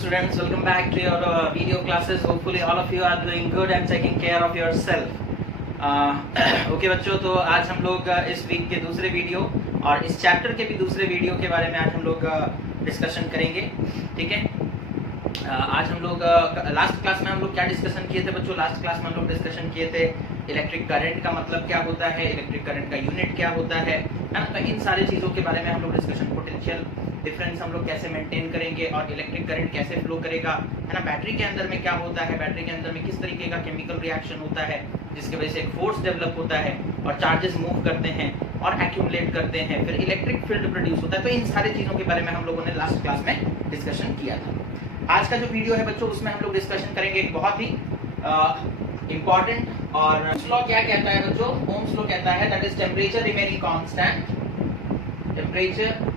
students, welcome back to your video classes. Hopefully all of you are doing good and taking care of yourself. Okay बच्चों, तो आज हम लोग इस week के दूसरे वीडियो और इस चैप्टर के भी दूसरे वीडियो के बारे में आज हम लोग डिस्कशन करेंगे. ठीक है, आज हम लोग लास्ट क्लास में हम लोग क्या डिस्कशन किए थे बच्चों? लास्ट क्लास में हम लोग डिस्कशन किए थे इलेक्ट्रिक करंट का मतलब क्या होता है, इलेक्ट्रिक करंट का यूनिट क्या होता है ना. तो इन सारी चीज़ों के बारे में हम लोग डिस्कशन, पोटेंशियल डिफरेंस हम लोग कैसे मेंटेन करेंगे और इलेक्ट्रिक करंट कैसे फ्लो करेगा, है ना. बैटरी के अंदर में क्या होता है, बैटरी के अंदर में किस तरीके का केमिकल रिएक्शन होता है जिसकी वजह से एक फोर्स डेवलप होता है और चार्जेस मूव करते हैं और एक्यूमुलेट करते हैं, फिर इलेक्ट्रिक फील्ड प्रोड्यूस होता है. तो इन सारी चीज़ों के बारे में हम लोगों ने लास्ट क्लास में डिस्कशन किया था. आज का जो वीडियो है बच्चों, उसमें हम लोग डिस्कशन करेंगे एक बहुत ही इम्पॉर्टेंट और लॉ क्या कहता है बच्चों? ओम्स लॉ कहता है that is temperature remaining constant, temperature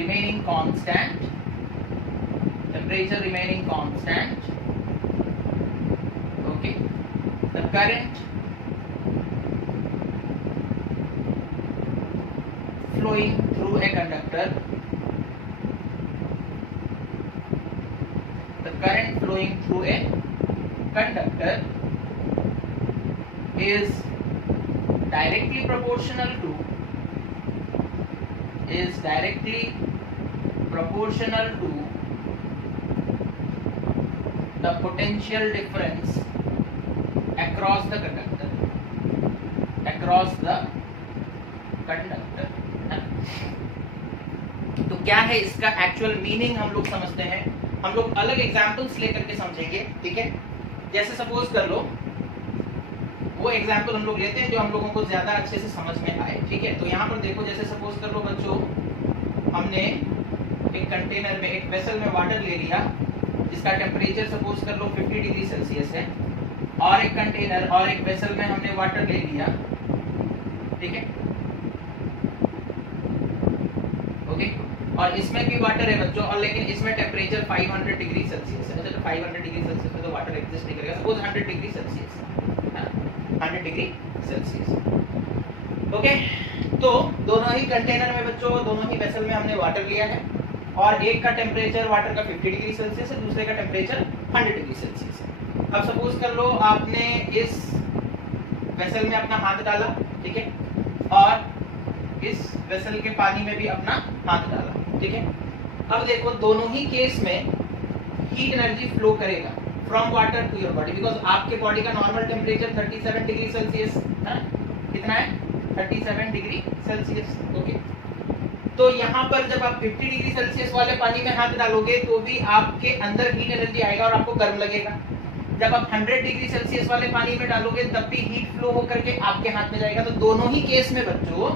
remaining constant, temperature remaining constant, okay, the current flowing through a conductor, the current flowing through a conductor is directly proportional to the potential difference across the conductor. तो क्या है इसका actual meaning हम लोग समझते हैं. हम लोग अलग एग्जांपल्स लेकर के समझेंगे. ठीक है, जैसे सपोज कर लो, वो एग्जाम्पल हम लोग लेते हैं जो हम लोगों को ज्यादा अच्छे से समझ में आए. ठीक है, तो यहाँ पर देखो, जैसे सपोज कर लो बच्चों, हमने एक कंटेनर में, एक वेसल में वाटर ले लिया जिसका टेम्परेचर सपोज कर लो 50 डिग्री सेल्सियस है, और एक कंटेनर और एक वेसल में हमने वाटर ले लिया. ठीक है, ओके, और इसमें भी वाटर है बच्चों, और लेकिन इसमें टेम्परेचर 500 डिग्री सेल्सियस है. अच्छा, तो 500 डिग्री सेल्सियस में तो वाटर एग्जिस्ट नहीं करेगा. Suppose 100 degree Celsius, 100 degree Celsius. Okay, तो दोनों ही कंटेनर में बच्चों, दोनों ही वेसल में हमने वाटर लिया है, और एक का टेम्परेचर वाटर का 50 डिग्री सेल्सियस है, दूसरे का टेम्परेचर 100 डिग्री सेल्सियस है. अब सपोज कर लो आपने इस वेसल में अपना हाथ डाला, ठीक है, और इस वेसल के पानी में भी अपना हाथ डाला. ठीक है, अब देखो दोनों ही केस में हीट एनर्जी फ्लो करेगा from water to your body, because आपके बॉडी का नॉर्मल टेम्परेचर 37 डिग्री सेल्सियस है. कितना है? 37 डिग्री सेल्सियस. ओके, तो यहाँ पर जब आप 50 डिग्री सेल्सियस वाले पानी में हाथ डालोगे तो भी आपके अंदर हीट एनर्जी आएगा और आपको गर्म लगेगा. जब आप 100 डिग्री सेल्सियस वाले पानी में डालोगे तब भी हीट फ्लो होकर के आपके हाथ में जाएगा. तो दोनों ही केस में बच्चों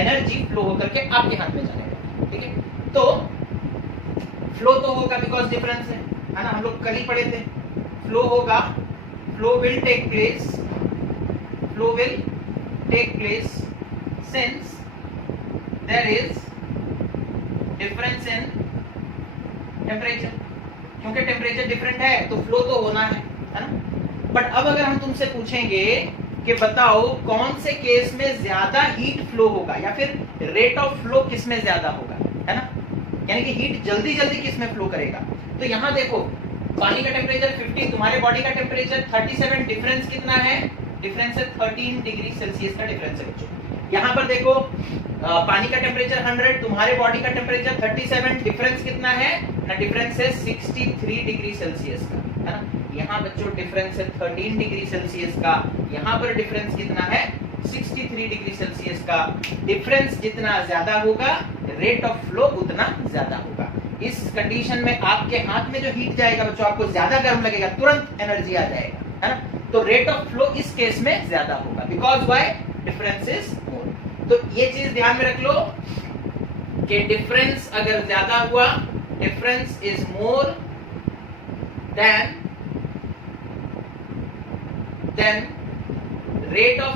एनर्जी फ्लो होकर के आपके हाथ में जाएगा. ठीक है, तो फ्लो तो होगा बिकॉज डिफरेंस है ना. हम लोग कल ही पढ़े थे, फ्लो होगा, flow will take place since there is difference in temperature. क्योंकि टेम्परेचर डिफरेंट है तो फ्लो तो होना है ना. बट अब अगर हम तुमसे पूछेंगे कि बताओ कौन से केस में ज्यादा हीट फ्लो होगा या फिर रेट ऑफ फ्लो किस में ज्यादा होगा, है ना, यानी कि हीट जल्दी जल्दी किस में फ्लो करेगा. तो यहाँ देखो, पानी का टेम्परेचर 50, तुम्हारे बॉडी का टेम्परेचर 37, डिफरेंस कितना है? डिफरेंस है 13 डिग्री सेल्सियस का डिफरेंस है बच्चों. यहाँ पर देखो, पानी का टेम्परेचर 100, तुम्हारे बॉडी का टेम्परेचर 37, डिफरेंस कितना है ना? डिफरेंस है 63 डिग्री सेल्सियस का, है ना. यहाँ बच्चों डिफरेंस है 13 डिग्री सेल्सियस का, यहाँ पर डिफरेंस कितना है? 63 डिग्री सेल्सियस का. डिफरेंस जितना ज्यादा होगा रेट ऑफ फ्लो उतना ज्यादा होगा. इस कंडीशन में आपके हाथ में जो हीट जाएगा बच्चों, आपको ज्यादा गर्म लगेगा, तुरंत एनर्जी आ जाएगा, है ना. तो रेट ऑफ फ्लो इस केस में ज्यादा होगा, because why? Difference is more. तो ये चीज ध्यान में रख लो कि डिफरेंस अगर ज्यादा हुआ, difference is more than rate of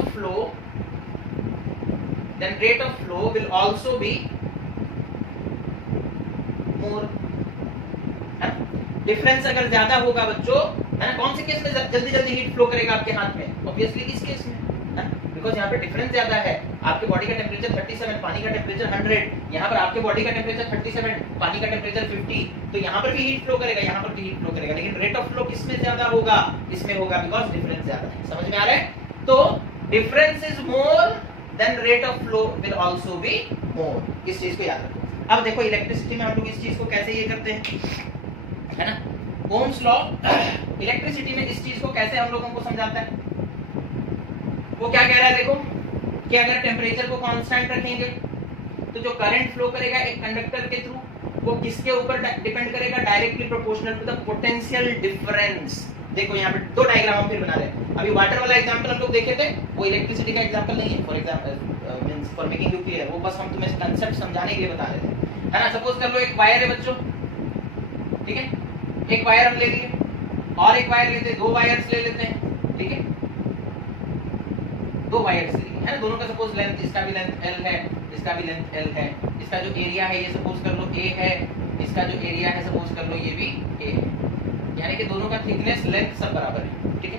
flow will also be more. Difference अगर ज्यादा होगा बच्चों, है ना, कौन से केस में जल्दी जल्दी हीट फ्लो करेगा आपके हाथ में? ऑब्वियसली इस केस में. बिकॉज यहाँ पे डिफरेंस ज्यादा है। आपके बॉडी का टेम्परेचर 37, पानी का टेम्परेचर 100, यहाँ पर आपके बॉडी का टेम्परेचर 37, पानी का टेम्परेचर 50, तो यहाँ पर भी हीट फ्लो करेगा, यहाँ पर भी हीट फ्लो करेगा, लेकिन रेट ऑफ फ्लो किसमें ज्यादा होगा? इसमें होगा, बिकॉज डिफरेंस ज्यादा है। समझ में आ रहा है? तो difference is more than rate of flow will also be more. इस चीज को याद रखो। अब देखो इलेक्ट्रिसिटी में हम लोग इस चीज को कैसे ये करते हैं, है ना? ओम्स लॉ इलेक्ट्रिसिटी में इस चीज को कैसे हम लोगों को समझाता है? वो क्या कह रहा है देखो, कि अगर टेम्परेचर को कांस्टेंट रखेंगे तो जो करंट फ्लो करेगा एक कंडक्टर के थ्रू, वो किसके ऊपर डिपेंड करेगा? Directly proportional to the potential difference. देखो यहाँ पे दो डायग्राम हम फिर बना रहे हैं। अभी वाटर वाला एग्जांपल हम लोग देखे थे, वो इलेक्ट्रिसिटी का एग्जांपल नहीं है। For example means for making you clear, वो बस हम तुम्हें कांसेप्ट समझाने के लिए बता रहे थे, है ना? सपोज कर लो एक वायर है बच्चों, ठीक है? एक वायर हम ले लिए और एक वायर लेते हैं, दो वायर्स ले लेते हैं, ठीक है? दो वायर्स लिए, है ना? दोनों का सपोज लेंथ, इसका भी लेंथ L है, इसका भी लेंथ L है, इसका जो एरिया है ये सपोज कर लो A है, इसका जो एरिया है सपोज कर लो ये भी A है, यानी कि दोनों का थिकनेस लेंथ सब बराबर है, ठीक है?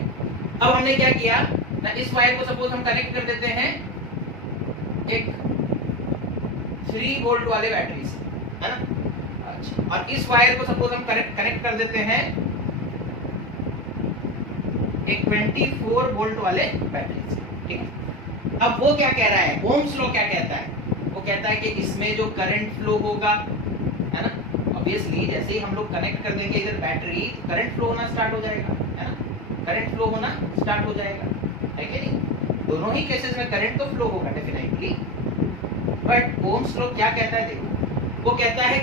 अब हमने क्या किया ना, इस वायर को सपोज हम कनेक्ट कर देते हैं एक 3 वोल्ट वाले बैटरी से, है ना? अच्छा, और इस वायर को सपोज हम कनेक्ट कर देते हैं एक 24 वोल्ट वाले बैटरी से, ठीक है? अब वो क्या कह रहा है, ओम्स लॉ क्या कहता है? वो कहता है कि इसमें जो करंट फ्लो होगा, है ना, ऑब्वियसली जैसे ही हम लोग कनेक्ट कर देंगे इधर बैटरी, तो करंट फ्लो होना स्टार्ट हो जाएगा, है ना? करंट फ्लो होना स्टार्ट हो जाएगा, है कि नहीं? दोनों ही केसेस में करंट तो फ्लो होगा डेफिनेटली, बट ओम्स लॉ क्या कहता है देखो, वो कहता है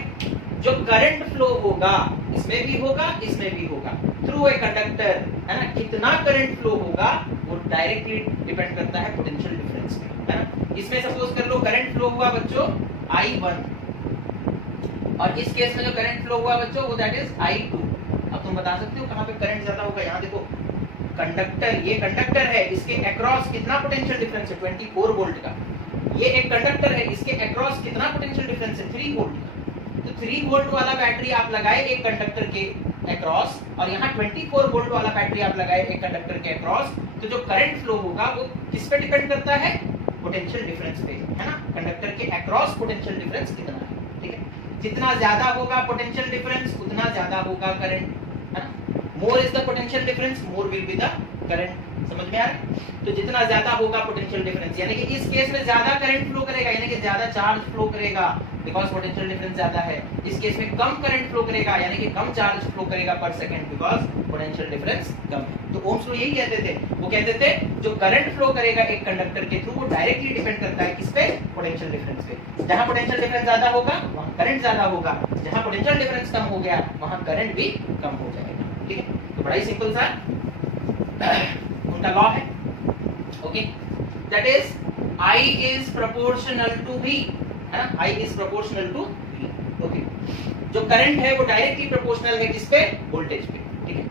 जो करंट फ्लो होगा इसमें भी होगा, इसमें भी होगा, थ्रू ए कंडक्टर, है ना? कितना करंट फ्लो होगा वो डायरेक्टली डिपेंड करता है पोटेंशियल डिफरेंस पे, है ना? इसमें सपोज कर लो करंट फ्लो हुआ बच्चों I1, और इस केस में जो करंट फ्लो हुआ बच्चों वो दैट इज I2। अब तुम बता सकते हो कहां पे करंट ज्यादा होगा? यहाँ देखो कंडक्टर, ये कंडक्टर है, इसके अक्रॉस कितना पोटेंशियल डिफरेंस है? 24 वोल्ट का। ये एक कंडक्टर है, इसके अक्रॉस कितना पोटेंशियल डिफरेंस है? 3 वोल्ट का। तो 3 वोल्ट वाला बैटरी आप लगाए एक कंडक्टर के अक्रॉस, और यहाँ 24 वोल्ट वाला बैटरी आप लगाए एक कंडक्टर के अक्रॉस, तो जो करंट फ्लो होगा वो किस पे डिपेंड करता है? पोटेंशियल डिफरेंस पे, है ना? कंडक्टर के अक्रॉस पोटेंशियल डिफरेंस कितना है, ठीक है? जितना ज्यादा होगा पोटेंशियल डिफरेंस उतना ज्यादा होगा करंट, है ना? More is the potential difference, more will be the current. समझ में आ रहा है? तो जितना ज्यादा होगा पोटेंशियल डिफरेंस, यानी कि इस केस में ज्यादा करंट फ्लो करेगा, यानी कि ज्यादा चार्ज फ्लो करेगा, बिकॉज पोटेंशियल डिफरेंस ज्यादा है। इस केस में कम करंट फ्लो करेगा, यानी कि कम चार्ज फ्लो करेगा पर सेकंड, बिकॉज पोटेंशियल डिफरेंस कम है। तो ओम्स लॉ यही कहते थे, वो कहते थे जो करंट फ्लो करेगा एक कंडक्टर के थ्रू वो डायरेक्टली डिपेंड करता है किस पे? पोटेंशियल डिफरेंस पे। जहां पोटेंशियल डिफरेंस ज्यादा होगा वहां करंट ज्यादा होगा, जहां पोटेंशियल डिफरेंस कम हो गया वहां करंट भी कम हो जाएगा, ठीक है? तो बड़ा ही सिंपल सा उनका लॉ है, okay? That is I is proportional to V, है ना? I is proportional to V, okay? जो करंट है वो डायरेक्टली प्रोपोर्शनल है किस पे? वोल्टेज पे, ठीक है?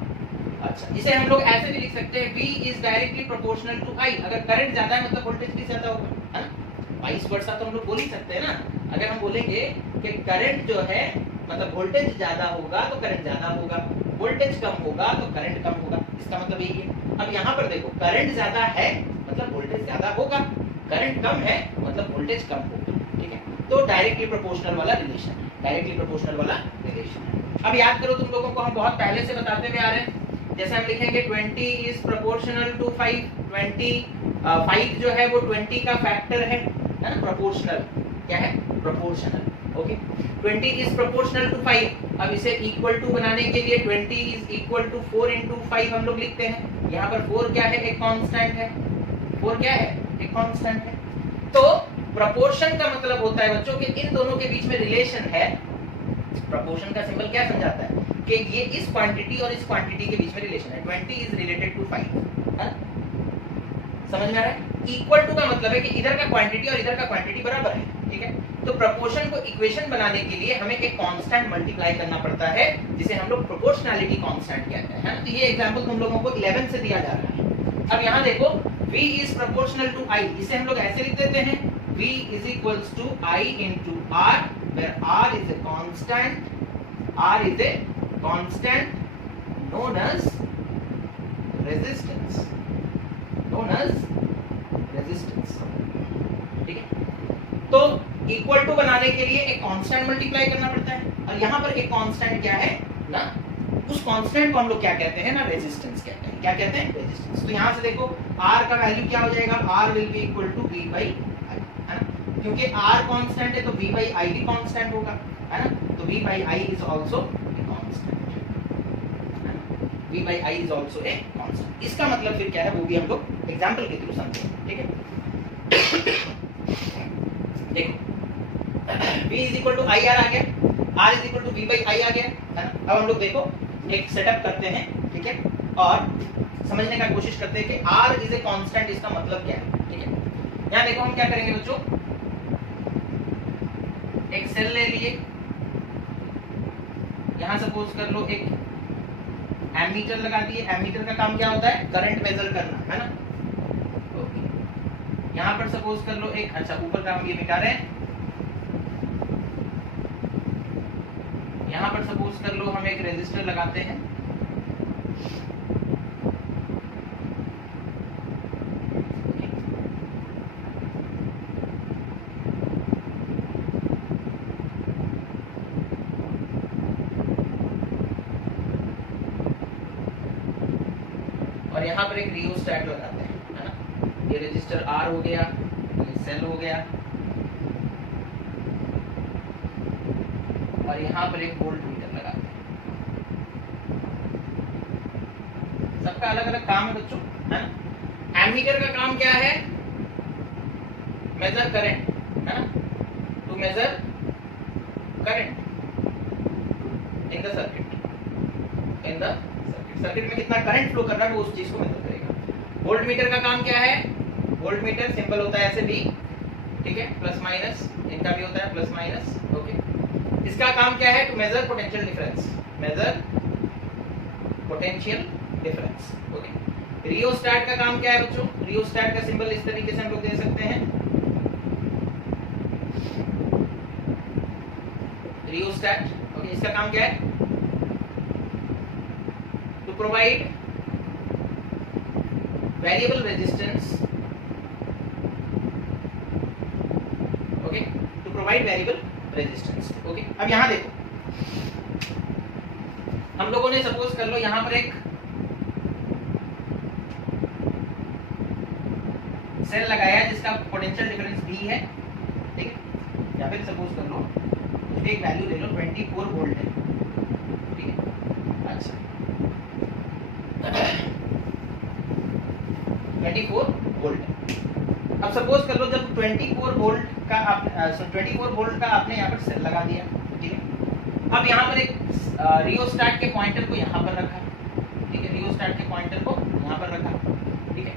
अच्छा, इसे हम लोग ऐसे भी लिख सकते हैं V is directly proportional to I। अगर करंट ज्यादा है मतलब वोल्टेज भी ज्यादा होगा, है ना? वाइस वर्सा तो हम लोग बोल ही सकते हैं ना। अगर हम बोलेंगे कि करंट जो है मतलब वोल्टेज ज्यादा होगा तो करंट ज्यादा होगा, वोल्टेज कम होगा तो करंट कम होगा, इसका मतलब यही है। अब यहाँ पर देखो करंट ज्यादा है मतलब वोल्टेज ज्यादा होगा, करंट कम है मतलब वोल्टेज कम होगा, ठीक है? तो डायरेक्टली प्रोपोर्शनल वाला रिलेशन है, डायरेक्टली प्रोपोर्शनल वाला रिलेशन है। अब याद करो तुम लोगों को हम बहुत पहले से बताते हुए आ रहे हैं, जैसे हम लिखेंगे 20 इज प्रोपोर्शनल टू 5, 5 जो है वो 20 का फैक्टर है ना? प्रोपोर्शनल क्या है? Proportional, okay? 20 is proportional to 5। अब इसे इक्वल टू बनाने के लिए 20 इज इक्वल टू 4 into 5 हम लोग लिखते हैं। यहाँ पर 4 क्या है? एक कांस्टेंट है। 4 क्या है? एक कांस्टेंट है। तो प्रोपोर्शन का मतलब होता है बच्चों कि इन दोनों के बीच में रिलेशन है। प्रोपोर्शन का सिंबल क्या समझाता है कि ये इस क्वांटिटी और इस क्वांटिटी के बीच में रिलेशन है। 20 इज रिलेटेड टू 5, है? समझ में आ रहा है? इक्वल टू का मतलब है कि इधर का क्वांटिटी और इधर का क्वांटिटी बराबर है, ठीक है? तो प्रोपोर्शन को इक्वेशन बनाने के लिए हमें एक कांस्टेंट मल्टीप्लाई करना पड़ता है जिसे हम लोग प्रोपोर्शनैलिटी कांस्टेंट कहते हैं, है ना? तो ये एग्जांपल तुम लोगों को 11 से दिया जा रहा है। अब यहाँ देखो V is proportional to I, इसे हम लोग ऐसे लिख देते हैं V is equals to I into R, where R is a constant, R is a constant known as resistance, known as equal to बनाने के लिए एक कांस्टेंट मल्टीप्लाई करना पड़ता है, और यहाँ पर एक कांस्टेंट क्या है ना, उस कांस्टेंट को हम लोग क्या कहते हैं ना, रेजिस्टेंस कहते हैं। क्या कहते हैं? रेजिस्टेंस। तो यहाँ से देखो R का वैल्यू क्या हो जाएगा, R will be equal to V by I, है ना, क्योंकि R कांस्टेंट है तो V बाई I भी कांस्टेंट होगा, है ना, तो V by I is also a constant, V by I is also a constant. इसका मतलब फिर क्या है वो भी हम लोग एग्जांपल के थ्रू समझेंगे, ठीक है। देखो V is equal to IR आ गया, R is equal to V by I आ गया, है ना। अब हम लोग देखो एक सेटअप करते हैं, ठीक है, और समझने का कोशिश करते हैं कि R इज ए कांस्टेंट, इसका मतलब क्या है, ठीक है। यहाँ देखो हम क्या करेंगे बच्चों, एक सेल ले लिए, यहाँ सपोज कर लो एक एमीटर लगा दिए। एमीटर का काम क्या होता है, करंट मेजर करना, है ना। ओके, यहाँ पर सपोज कर लो एक, अच्छा ऊपर का हम ये मिटा रहे हैं, यहाँ पर सपोज कर लो हम एक रेजिस्टर लगाते हैं, और यहाँ पर एक रियोस्टैट लगाते हैं, है ना। ये रेजिस्टर R हो गया, ये सेल हो गया, और यहाँ पर एक वोल्ट मीटर लगाते हैं। सबका अलग अलग काम है बच्चों, है ना। एमीटर का काम क्या है, मेजर करंट, है ना, to measure current in the circuit, circuit में कितना करंट फ्लो कर रहा है वो उस चीज को मेजर करेगा। वोल्ट मीटर का काम क्या है, वोल्ट मीटर सिंबल होता है ऐसे भी, ठीक है, प्लस माइनस, इनका भी होता है प्लस माइनस, ओके। इसका काम क्या है, to measure potential difference, measure potential difference, okay. Rheostat का काम क्या है बच्चों, रियोस्टैट का सिंबल इस तरीके से हम लोग दे सकते हैं, रियोस्टैट, ओके। इसका काम क्या है, to provide variable resistance, okay, to provide variable resistance, okay. अब यहाँ देखो हम लोगों ने सपोज कर लो यहाँ पर एक सेल लगाया जिसका पोटेंशियल डिफरेंस V है, ठीक है, या फिर सपोज कर लो एक वैल्यू ले लो 24 वोल्ट है, ठीक है, अच्छा 24 वोल्ट। अब सपोज कर लो जब 24 वोल्ट का 24 वोल्ट का आपने यहाँ पर सेल लगा दिया, ठीक है। अब यहाँ पर एक रियोस्टैट के पॉइंटर को यहाँ पर रखा, ठीक है, रियोस्टैट के पॉइंटर को यहाँ पर रखा, ठीक है।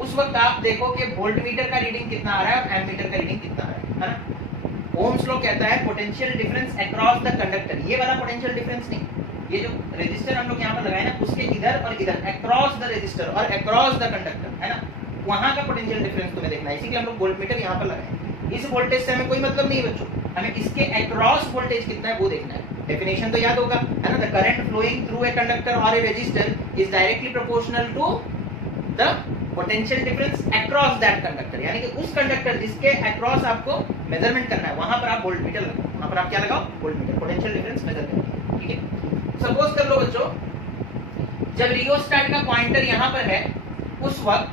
उस वक्त आप देखो कि वोल्ट मीटर का रीडिंग कितना आ रहा है और एमीटर का रीडिंग कितना आ रहा है ना। ओम्स लॉ कहता है potential difference across the conductor, ये वाला पोटेंशियल डिफरेंस नहीं, ये जो रेजिस्टर हम लोग यहाँ पर लगाए ना उसके इधर और इधर, अक्रॉस द रेजिस्टर और अक्रॉस द कंडक्टर, है ना, वहां का पोटेंशियल डिफरेंस तुम्हें देखना है, इसीलिए हम लोग वोल्ट मीटर यहाँ पर लगाए। इस वोल्टेज से हमें कोई मतलब नहीं है बच्चों, हमें इसके अक्रॉस वोल्टेज कितना है वो देखना है। डेफिनेशन तो याद होगा, है ना, the current flowing through a conductor और a resistor is directly proportional to the potential difference across that conductor, यानी कि उस कंडक्टर जिसके अक्रॉस आपको मेजरमेंट करना है वहां पर आप वोल्ट मीटर लगाओ, वहां पर आप क्या लगाओ, volt meter, potential difference measure करना, ठीक है। सपोज कर लो बच्चों जब रियोस्टैट का पॉइंटर यहाँ पर है उस वक्त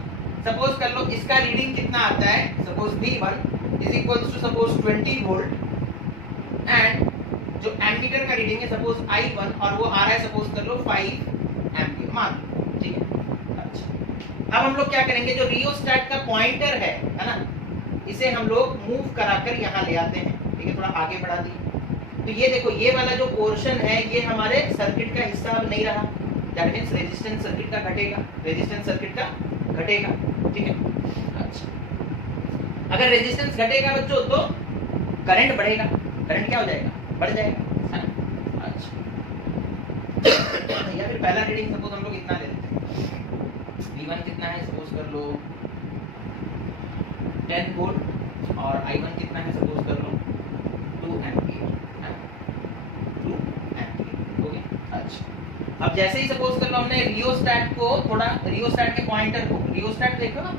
सपोज कर लो इसका रीडिंग कितना आता है, suppose V1 is equals to suppose 20 volt and जो एमीटर का रीडिंग है सपोज I1 और वो आ रहा है सपोज कर लो 5 एम्पीयर मान, ठीक है। अच्छा अब हम लोग क्या करेंगे, जो रियोस्टैट का पॉइंटर है ना, इसे हम लोग मूव कराकर यहाँ ले आते हैं, ठीक है, थोड़ा आगे बढ़ा दिए। तो ये देखो ये वाला जो पोर्शन है ये हमारे सर्किट का हिस्सा अब नहीं रहा, दैट मींस रेजिस्टेंस सर्किट का घटेगा, रेजिस्टेंस सर्किट का घटेगा, ठीक है। अच्छा अगर रेजिस्टेंस घटेगा बच्चों तो करंट बढ़ेगा, करंट क्या हो जाएगा, बढ़ जाएगा, है ना। अच्छा या फिर पहला रीडिंग सपोज हम लोग इतना ले लेते हैं, V1 कितना है सपोज कर लो 10 वोल्ट और I1 कितना है सपोज कर लो 2 एम्पीयर, 2 एम्पीयर, ओके। अच्छा अब जैसे ही सपोज कर लो हमने रियोस्टैट को थोड़ा, रियोस्टैट के पॉइंटर को, रियोस्टैट देखो ना,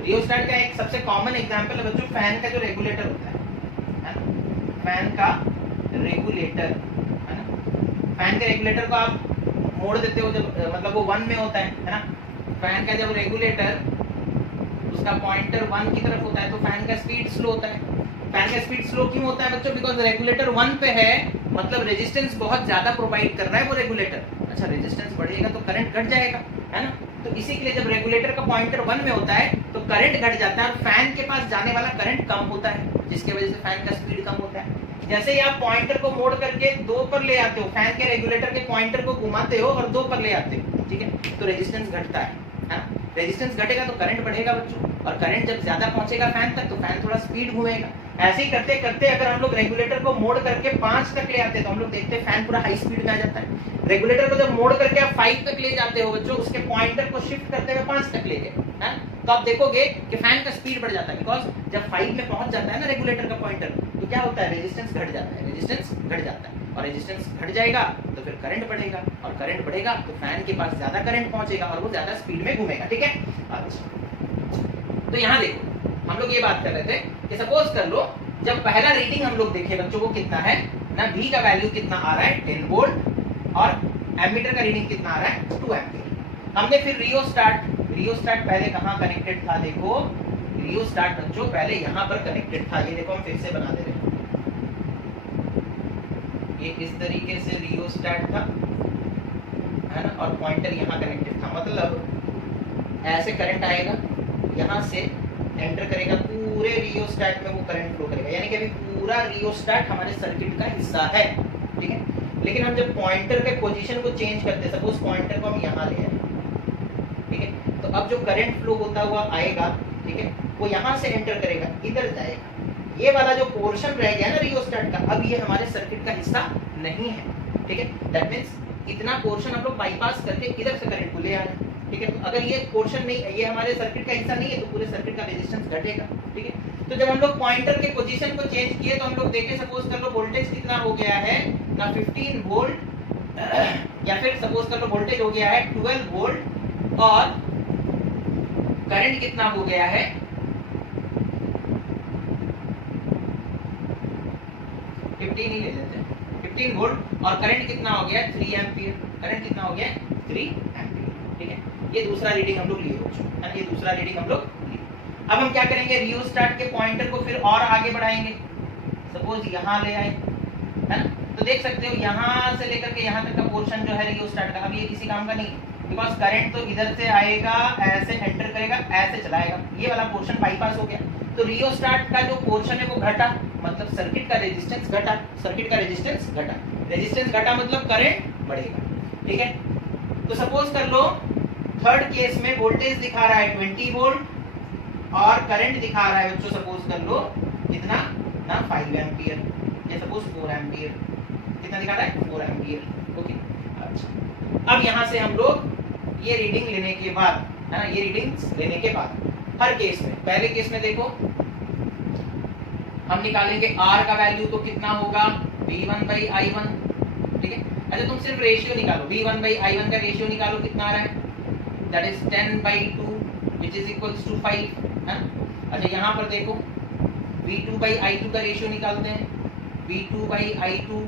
रियोस्टैट का एक सबसे कॉमन एग्जांपल है बच्चों फैन का जो रेगुलेटर होता है, फैन का रेगुलेटर, है ना। फैन के रेगुलेटर को आप मोड़ देते हो जब मतलब वो 1 में होता है ना। फैन का जब रेगुलेटर उसका पॉइंटर 1 की तरफ होता है तो फैन का स्पीड स्लो होता है। फैन का स्पीड स्लो क्यों होता है बच्चों? बिकॉज रेगुलेटर 1 पे है, मतलब रेजिस्टेंस बहुत ज्यादा प्रोवाइड कर रहा है वो रेगुलेटर। अच्छा, रेजिस्टेंस बढ़ेगा तो करंट घट जाएगा, है ना। तो इसी के लिए जब रेगुलेटर का पॉइंटर 1 में होता है तो करंट घट जाता है और फैन के पास जाने वाला करंट कम होता है, जिसकी वजह से फैन का स्पीड कम होता है। जैसे ही आप पॉइंटर को मोड़ करके 2 पर ले आते हो, फैन के रेगुलेटर के पॉइंटर को घुमाते हो और 2 पर ले आते हो, ठीक है, तो रेजिस्टेंस घटता है ना। रेजिस्टेंस घटेगा तो करंट बढ़ेगा बच्चों, और करंट जब ज्यादा पहुंचेगा फैन तक तो फैन थोड़ा स्पीड घूमेगा। ऐसे ही करते करते अगर हम लोग रेगुलेटर को मोड़ करके 5 तक ले आते हैं तो हम लोग देखते हैं फैन पूरा हाई स्पीड में आ जाता है। रेगुलेटर को जब मोड़ करके आप 5 तक ले जाते हो बच्चों, उसके पॉइंटर को शिफ्ट करते हुए 5 तक ले गए, है, तो आप देखोगे कि फैन का स्पीड बढ़ जाता है। बिकॉज जब 5 में पहुंच जाता है ना रेगुलेटर का पॉइंटर, तो क्या होता है, रेजिस्टेंस घट जाता है, रेजिस्टेंस घट जाता है, और रेजिस्टेंस घट जाएगा तो फिर करंट बढ़ेगा, और करंट बढ़ेगा तो फैन के पास ज्यादा करंट पहुंचेगा और वो ज्यादा स्पीड में घूमेगा, ठीक है। अच्छा, तो यहाँ देखो हम लोग ये बात कर रहे थे कि सपोज कर लो जब पहला रीडिंग हम लोग देखे बच्चों को कितना है ना, V का वैल्यू कितना आ रहा है 10 वोल्ट, और एमीटर का रीडिंग कितना आ रहा है 2 एम्पीयर। हमने फिर रियोस्टेट पहले कहाँ कनेक्टेड था, देखो रियोस्टेट बच्चों पहले यहाँ पर कनेक्टेड था। ये देखो हम फिर से बना दे रहे हैं, ये इस तरीके से रियोस्टेट था, है ना, और पॉइंटर यहाँ कनेक्टेड था। मतलब ऐसे करंट आएगा, यहाँ से एंटर करेगा, पूरे रियोस्टेट में वो करंट फ्लो करेगा, यानी कि अभी पूरा रियोस्टेट हमारे सर्किट का हिस्सा है, ठीक है। लेकिन हम जब पॉइंटर के पोजीशन को चेंज करते, सपोज पॉइंटर को हम यहाँ ले आए, ठीक है, तो अब जो करंट फ्लो होता हुआ आएगा, ठीक है, वो यहाँ से एंटर करेगा, इधर जाएगा। ये वाला जो पोर्शन रह गया ना रियोस्टेट का, अब ये हमारे सर्किट का हिस्सा नहीं है, ठीक है। दैट मींस इतना पोर्शन हम लोग बाईपास करके इधर से करंट को ले आ रहे हैं, ठीक है। तो अगर ये पोर्शन नहीं, ये हमारे सर्किट का हिस्सा नहीं है, तो पूरे सर्किट का रेजिस्टेंस घटेगा, ठीक है। तो जब हम लोग पॉइंटर के पोजीशन को चेंज किए तो हम लोग देखे, सपोज कर लो वोल्टेज कितना हो गया है ना 15 वोल्ट, या फिर सपोज कर लो वोल्टेज हो गया है 12 वोल्ट, और करंट कितना हो गया है 15 ही ले लेते हैं, 15 वोल्ट, और करंट कितना हो गया 3 एम्पीयर। करंट कितना हो गया 3 एम्पीयर, ठीक है। ये दूसरा रीडिंग हम लोग लिए हो, है ना, ये दूसरा रीडिंग हम लोग लिए। अब हम क्या करेंगे, रियोस्टेट के पॉइंटर को फिर और आगे बढ़ाएंगे, सपोज यहाँ ले आए, है ना, तो देख सकते हो यहाँ से लेकर के यहाँ तक का पोर्शन जो है रियोस्टेट का, अब ये किसी काम का नहीं है, बिकॉज करंट तो इधर से आएगा, ऐसे एंटर करेगा, ऐसे चलाएगा, ये वाला पोर्शन बाईपास हो गया। तो रियोस्टेट का जो पोर्शन है वो घटा, मतलब सर्किट का रेजिस्टेंस घटा, सर्किट का रेजिस्टेंस घटा, रेजिस्टेंस घटा मतलब करंट बढ़ेगा, ठीक है। तो सपोज कर लो थर्ड केस में वोल्टेज दिखा रहा है 20 वोल्ट और करंट दिखा रहा है बच्चों, सपोज कर लो कितना ना 5 एम्पीयर, या सपोज 4 एम्पीयर, कितना दिखा रहा है 4 एम्पीयर, ओके। अच्छा, अब यहाँ से हम लोग ये रीडिंग लेने के बाद, है ना, ये रीडिंग्स लेने के बाद हर केस में, पहले केस में देखो हम निकालेंगे R का वैल्यू तो कितना होगा V1/I1, ठीक है। अच्छा, तुम सिर्फ रेशियो निकालो, V1/I1 का रेशियो निकालो, कितना आ रहा है, that is 10/2 which is equals to 5, है। अच्छा, यहाँ पर देखो V2/I2 का रेशियो निकालते हैं, V2/I2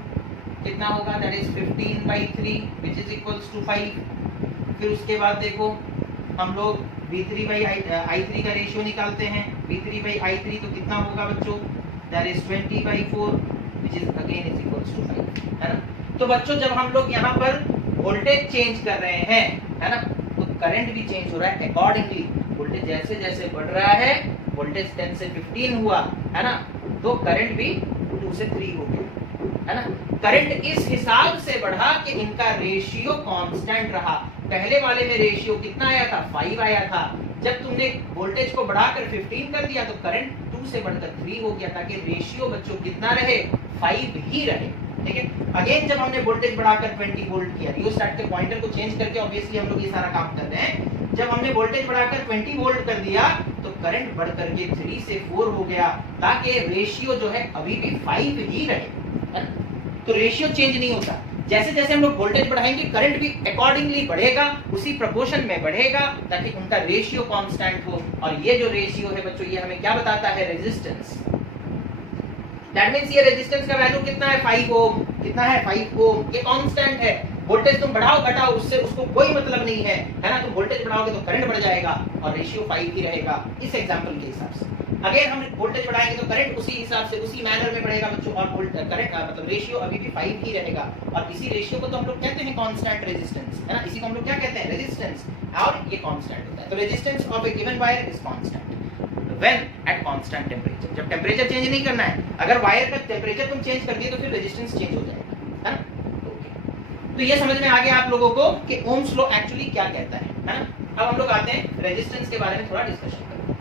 कितना होगा, that is 15/3 which is equals to 5। फिर उसके बाद देखो हम लोग V3/I3 का रेशियो निकालते हैं, V3/I3 तो कितना होगा बच्चों, that is 20/4 which is again is equals to 5, है ना। तो बच्चों जब हम लोग यहाँ पर वोल्टेज चेंज कर रहे हैं, है ना, तो करंट भी चेंज हो रहा है अकॉर्डिंगली। वोल्टेज जैसे जैसे बढ़ रहा है, वोल्टेज 10 से 15 हुआ, है ना, तो करंट भी 2 से 3 हो गया, है ना। करंट इस हिसाब से बढ़ा कि इनका रेशियो कांस्टेंट रहा। पहले वाले में रेशियो कितना आया था 5 आया था, जब तुमने वोल्टेज को बढ़ाकर 15 कर दिया तो करंट 2 से बढ़कर 3 हो गया, ताकि रेशियो बच्चों कितना रहे 5 ही रहे, ठीक है। अगेन जब हमने वोल्टेज बढ़ाकर 20 वोल्ट किया, रियोस्टेट के पॉइंटर को चेंज करके ऑब्वियसली हम लोग ये सारा काम कर रहे हैं, जब हमने वोल्टेज बढ़ाकर 20 वोल्ट कर दिया तो करंट बढ़ करके 3 से 4 हो गया, ताकि रेशियो जो है अभी भी 5 ही रहे, तो रेशियो चेंज नहीं होता। जैसे जैसे हम लोग वोल्टेज बढ़ाएंगे करंट भी अकॉर्डिंगली बढ़ेगा, उसी प्रोपोर्शन में बढ़ेगा, ताकि उनका रेशियो कांस्टेंट हो। और ये जो रेशियो है बच्चों, ये हमें क्या बताता है, रेजिस्टेंस। दैट मींस ये रेजिस्टेंस का वैल्यू कितना है 5 ओम, कितना है 5 ओम, ये कांस्टेंट है। वोल्टेज तुम बढ़ाओ घटाओ उससे उसको कोई मतलब नहीं है ना, तुम वोल्टेज बढ़ाओगे तो करंट बढ़ जाएगा और रेशियो 5 ही रहेगा इस एग्जांपल के हिसाब से। अगर हम वोल्टेज बढ़ाएंगे तो करंट उसी हिसाब से उसी मैनर में बढ़ेगा बच्चों, और करंट मतलब रेशियो अभी भी 5 ही रहेगा। और इसी रेशियो को तो हम लोग कहते हैं कांस्टेंट रेजिस्टेंस, है ना, इसी को हम लोग क्या कहते हैं रेजिस्टेंस, और ये कांस्टेंट होता है। तो resistance of A given wire is constant when at constant temperature, जब टेंपरेचर चेंज नहीं करना है। अगर वायर का टेंपरेचर तुम चेंज कर दिए तो फिर रेजिस्टेंस चेंज हो जाएगा, है ना। तो ये समझ में आ गया आप लोगों को कि ओम्स लॉ एक्चुअली क्या कहता है ना। अब हम लोग आते हैं रेजिस्टेंस के बारे में थोड़ा डिस्कशन करते हैं।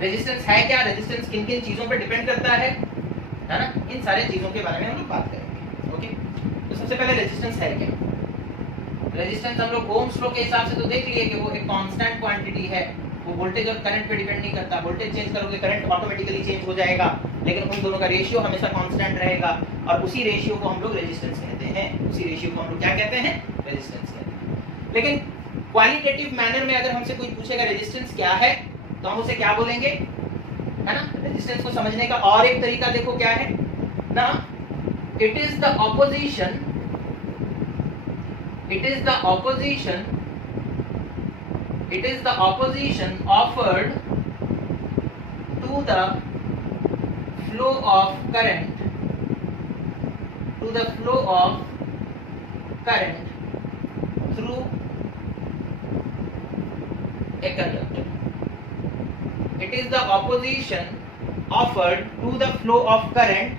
रेजिस्टेंस है क्या, रेजिस्टेंस किन किन चीजों पर डिपेंड करता है ना, इन सारे चीजों के बारे में हम लोग बात करेंगे। ओके, तो सबसे पहले रेजिस्टेंस है क्या। रेजिस्टेंस हम लोग ओम्स लॉ के हिसाब से तो देख लिए कि वो एक कांस्टेंट क्वांटिटी है, वो वोल्टेज और करंट पे डिपेंड नहीं करता। वोल्टेज चेंज करोगे करंट ऑटोमेटिकली चेंज हो जाएगा, लेकिन उन दोनों का रेशियो हमेशा कांस्टेंट रहेगा, और उसी रेशियो को हम लोग रेजिस्टेंस कहते हैं। उसी रेशियो को हम लोग क्या कहते हैं, रेजिस्टेंस कहते हैं। लेकिन क्वालिटेटिव मैनर में अगर हमसे कोई पूछेगा रेजिस्टेंस क्या है, तो हम उसे क्या बोलेंगे, है ना। रेजिस्टेंस को समझने का और एक तरीका देखो क्या है ना, it is the opposition, it is the opposition, it is the opposition offered to the flow of current, to the flow of current through a conductor. It is the opposition offered to the flow of current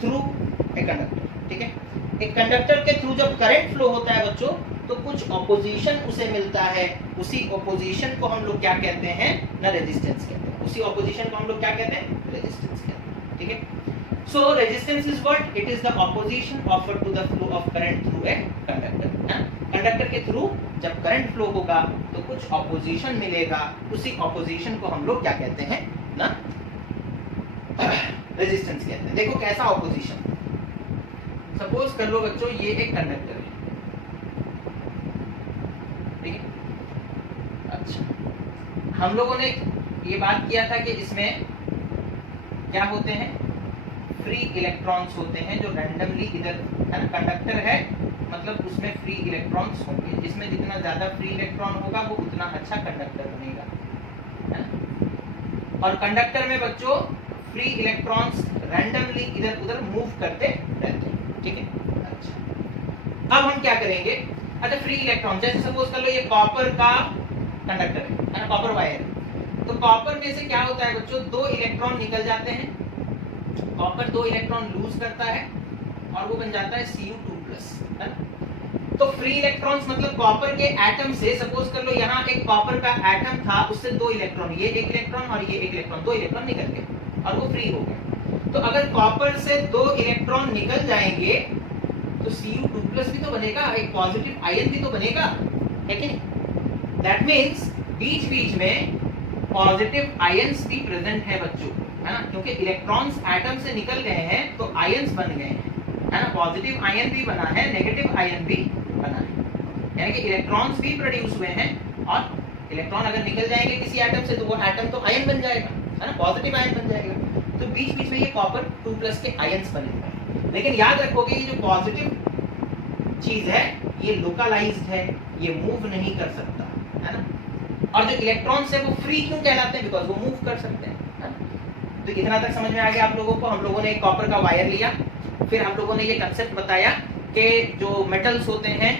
through a conductor. ठीक है, एक conductor के थ्रू जब current flow होता है बच्चों, तो कुछ ऑपोजिशन उसे मिलता है, उसी ऑपोजिशन को हम लोग क्या कहते हैं ना, रेजिस्टेंस कहते हैं। उसी ऑपोजिशन को हम लोग क्या कहते हैं, रेजिस्टेंस कहते हैं। ठीक है, so resistance is what, it is the opposition offered to the flow of current through a conductor. Conductor के थ्रू जब करंट फ्लो होगा तो कुछ ऑपोजिशन मिलेगा, उसी ऑपोजिशन को हम लोग क्या कहते हैं ना, रेजिस्टेंस कहते हैं। देखो कैसा ऑपोजिशन, सपोज कर लो बच्चों ये एक कंडक्टर है, ठीक है। अच्छा, हम लोगों ने ये बात किया था कि इसमें क्या होते हैं, फ्री इलेक्ट्रॉन्स होते हैं जो रैंडमली इधर, है ना, कंडक्टर है मतलब उसमें फ्री इलेक्ट्रॉन्स होंगे, जिसमें जितना ज्यादा फ्री इलेक्ट्रॉन होगा वो उतना अच्छा कंडक्टर बनेगा, है ना। और कंडक्टर में बच्चों फ्री इलेक्ट्रॉन्स रैंडमली इधर उधर मूव करते रहते हैं, ठीक है। अच्छा, अब हम क्या करेंगे, अच्छा फ्री इलेक्ट्रॉन, जैसे सपोज कर लो ये कॉपर का कंडक्टर है ना, कॉपर वायर, तो कॉपर में से क्या होता है बच्चों, 2 इलेक्ट्रॉन निकल जाते हैं, कॉपर 2 इलेक्ट्रॉन लूज करता है और वो बन जाता है Cu2+, है ना। तो फ्री इलेक्ट्रॉन्स मतलब कॉपर के एटम से, सपोज कर लो यहाँ एक कॉपर का एटम था, उससे 2 इलेक्ट्रॉन, ये एक इलेक्ट्रॉन और ये एक इलेक्ट्रॉन, 2 इलेक्ट्रॉन निकल गए और वो फ्री हो गए। तो अगर कॉपर से 2 इलेक्ट्रॉन निकल जाएंगे तो Cu2+ भी तो बनेगा, एक पॉजिटिव आयन भी तो बनेगा, है कि नहीं। दैट मींस बीच बीच में पॉजिटिव आयंस भी प्रेजेंट है बच्चों, है ना, क्योंकि इलेक्ट्रॉन्स एटम से निकल गए हैं तो आयंस बन गए हैं, है ना। पॉजिटिव आयन भी बना है, नेगेटिव आयन भी बना है, यानी कि इलेक्ट्रॉन्स भी प्रोड्यूस हुए हैं, और इलेक्ट्रॉन अगर निकल जाएंगे किसी एटम से तो वो एटम तो आयन बन जाएगा, है ना, पॉजिटिव आयन बन जाएगा। तो बीच बीच में ये कॉपर 2+ के आयंस बने हुए हैं। लेकिन याद रखोगे ये जो पॉजिटिव चीज है ये लोकलाइज्ड है, ये मूव नहीं कर सकता, है ना। और जो इलेक्ट्रॉन्स है वो फ्री क्यों कहलाते हैं, बिकॉज वो मूव कर सकते हैं, है ना। तो इतना तक समझ में आ गया आप लोगों को। हम लोगों ने एक कॉपर का वायर लिया, फिर हम लोगों ने ये कंसेप्ट बताया कि जो मेटल्स होते हैं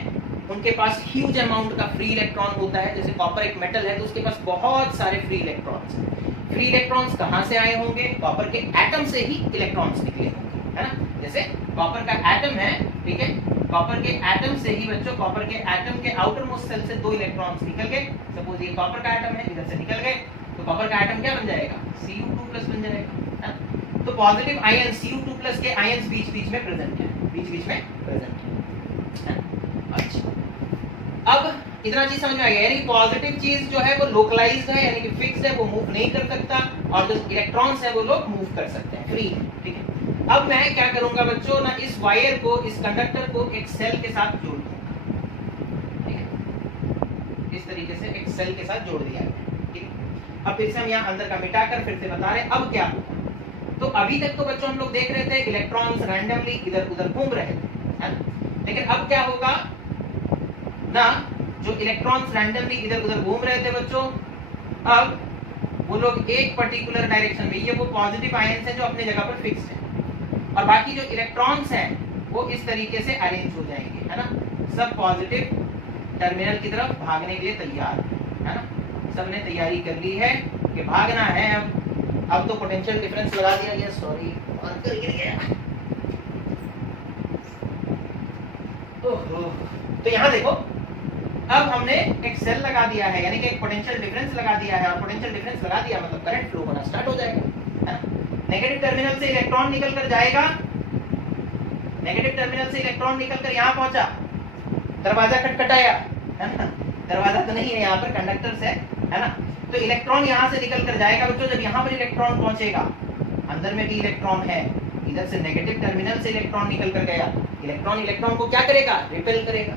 उनके पास ह्यूज अमाउंट का फ्री इलेक्ट्रॉन होता है। जैसे कॉपर एक मेटल है तो उसके पास बहुत सारे फ्री इलेक्ट्रॉन्स हैं। फ्री इलेक्ट्रॉन्स कहाँ से आए होंगे, कॉपर के एटम से ही इलेक्ट्रॉन्स निकले होंगे, है ना। जैसे कॉपर का एटम है, ठीक है, कॉपर के एटम से ही बच्चों, कॉपर के एटम के आउटर मोस्ट सेल से 2 इलेक्ट्रॉन्स निकल गए। सपोज ये कॉपर का एटम है, इधर से निकल गए तो कॉपर का एटम क्या बन जाएगा, Cu2+ बन जाएगा, है। तो पॉजिटिव आयन Cu2+ के आयंस बीच बीच में प्रेजेंट है, बीच बीच में प्रेजेंट है। अच्छा, अब इतना चीज समझ में आ गया, यानी पॉजिटिव चीज जो है वो लोकलाइज्ड है, यानी कि फिक्स्ड है, वो मूव नहीं कर सकता, और जो इलेक्ट्रॉन्स है वो लोग मूव कर सकते हैं, फ्री है, ठीक है। अब मैं क्या करूंगा बच्चों ना, इस वायर को, इस कंडक्टर को एक सेल के साथ जोड़ दूंगा, ठीक है। इस तरीके से एक सेल के साथ जोड़ दिया है, ठीक है। अब फिर से हम यहाँ अंदर का मिटाकर फिर से बता रहे हैं अब क्या होगा। तो अभी तक तो बच्चों हम लोग देख रहे थे इलेक्ट्रॉन्स रैंडमली इधर उधर घूम रहे थे, है ना? लेकिन अब क्या होगा ना, जो इलेक्ट्रॉन्स रैंडमली इधर उधर घूम रहे थे बच्चों, अब वो लोग एक पर्टिकुलर डायरेक्शन में, ये वो पॉजिटिव आयंस हैं जो अपनी जगह पर फिक्स्ड हैं, और बाकी जो इलेक्ट्रॉन्स हैं वो इस तरीके से अरेंज हो जाएंगे, है ना? सब पॉजिटिव टर्मिनल की तरफ भागने के लिए तैयार है ना? सबने तैयारी कर ली है कि भागना है। अब तो पोटेंशियल डिफरेंस लगा दिया गया, सॉरी मार्कर गिर गया। ओहो, तो यहाँ देखो, अब हमने एक सेल लगा दिया है, यानी कि एक पोटेंशियल डिफरेंस लगा दिया है, और पोटेंशियल डिफरेंस लगा दिया मतलब करंट फ्लो होना स्टार्ट हो जाएगा, है ना? नेगेटिव टर्मिनल से इलेक्ट्रॉन निकल कर जाएगा, नेगेटिव टर्मिनल से इलेक्ट्रॉन निकल कर यहाँ पहुंचा, दरवाजा खटखटाया, है ना? दरवाजा तो नहीं है, यहाँ पर कंडक्टर्स है ना? तो इलेक्ट्रॉन यहाँ से निकल कर जाएगा बच्चों। जब यहाँ पर इलेक्ट्रॉन पहुंचेगा, अंदर में भी इलेक्ट्रॉन है, इधर से नेगेटिव टर्मिनल से इलेक्ट्रॉन निकल कर गया, इलेक्ट्रॉन को क्या करेगा? रिपेल करेगा।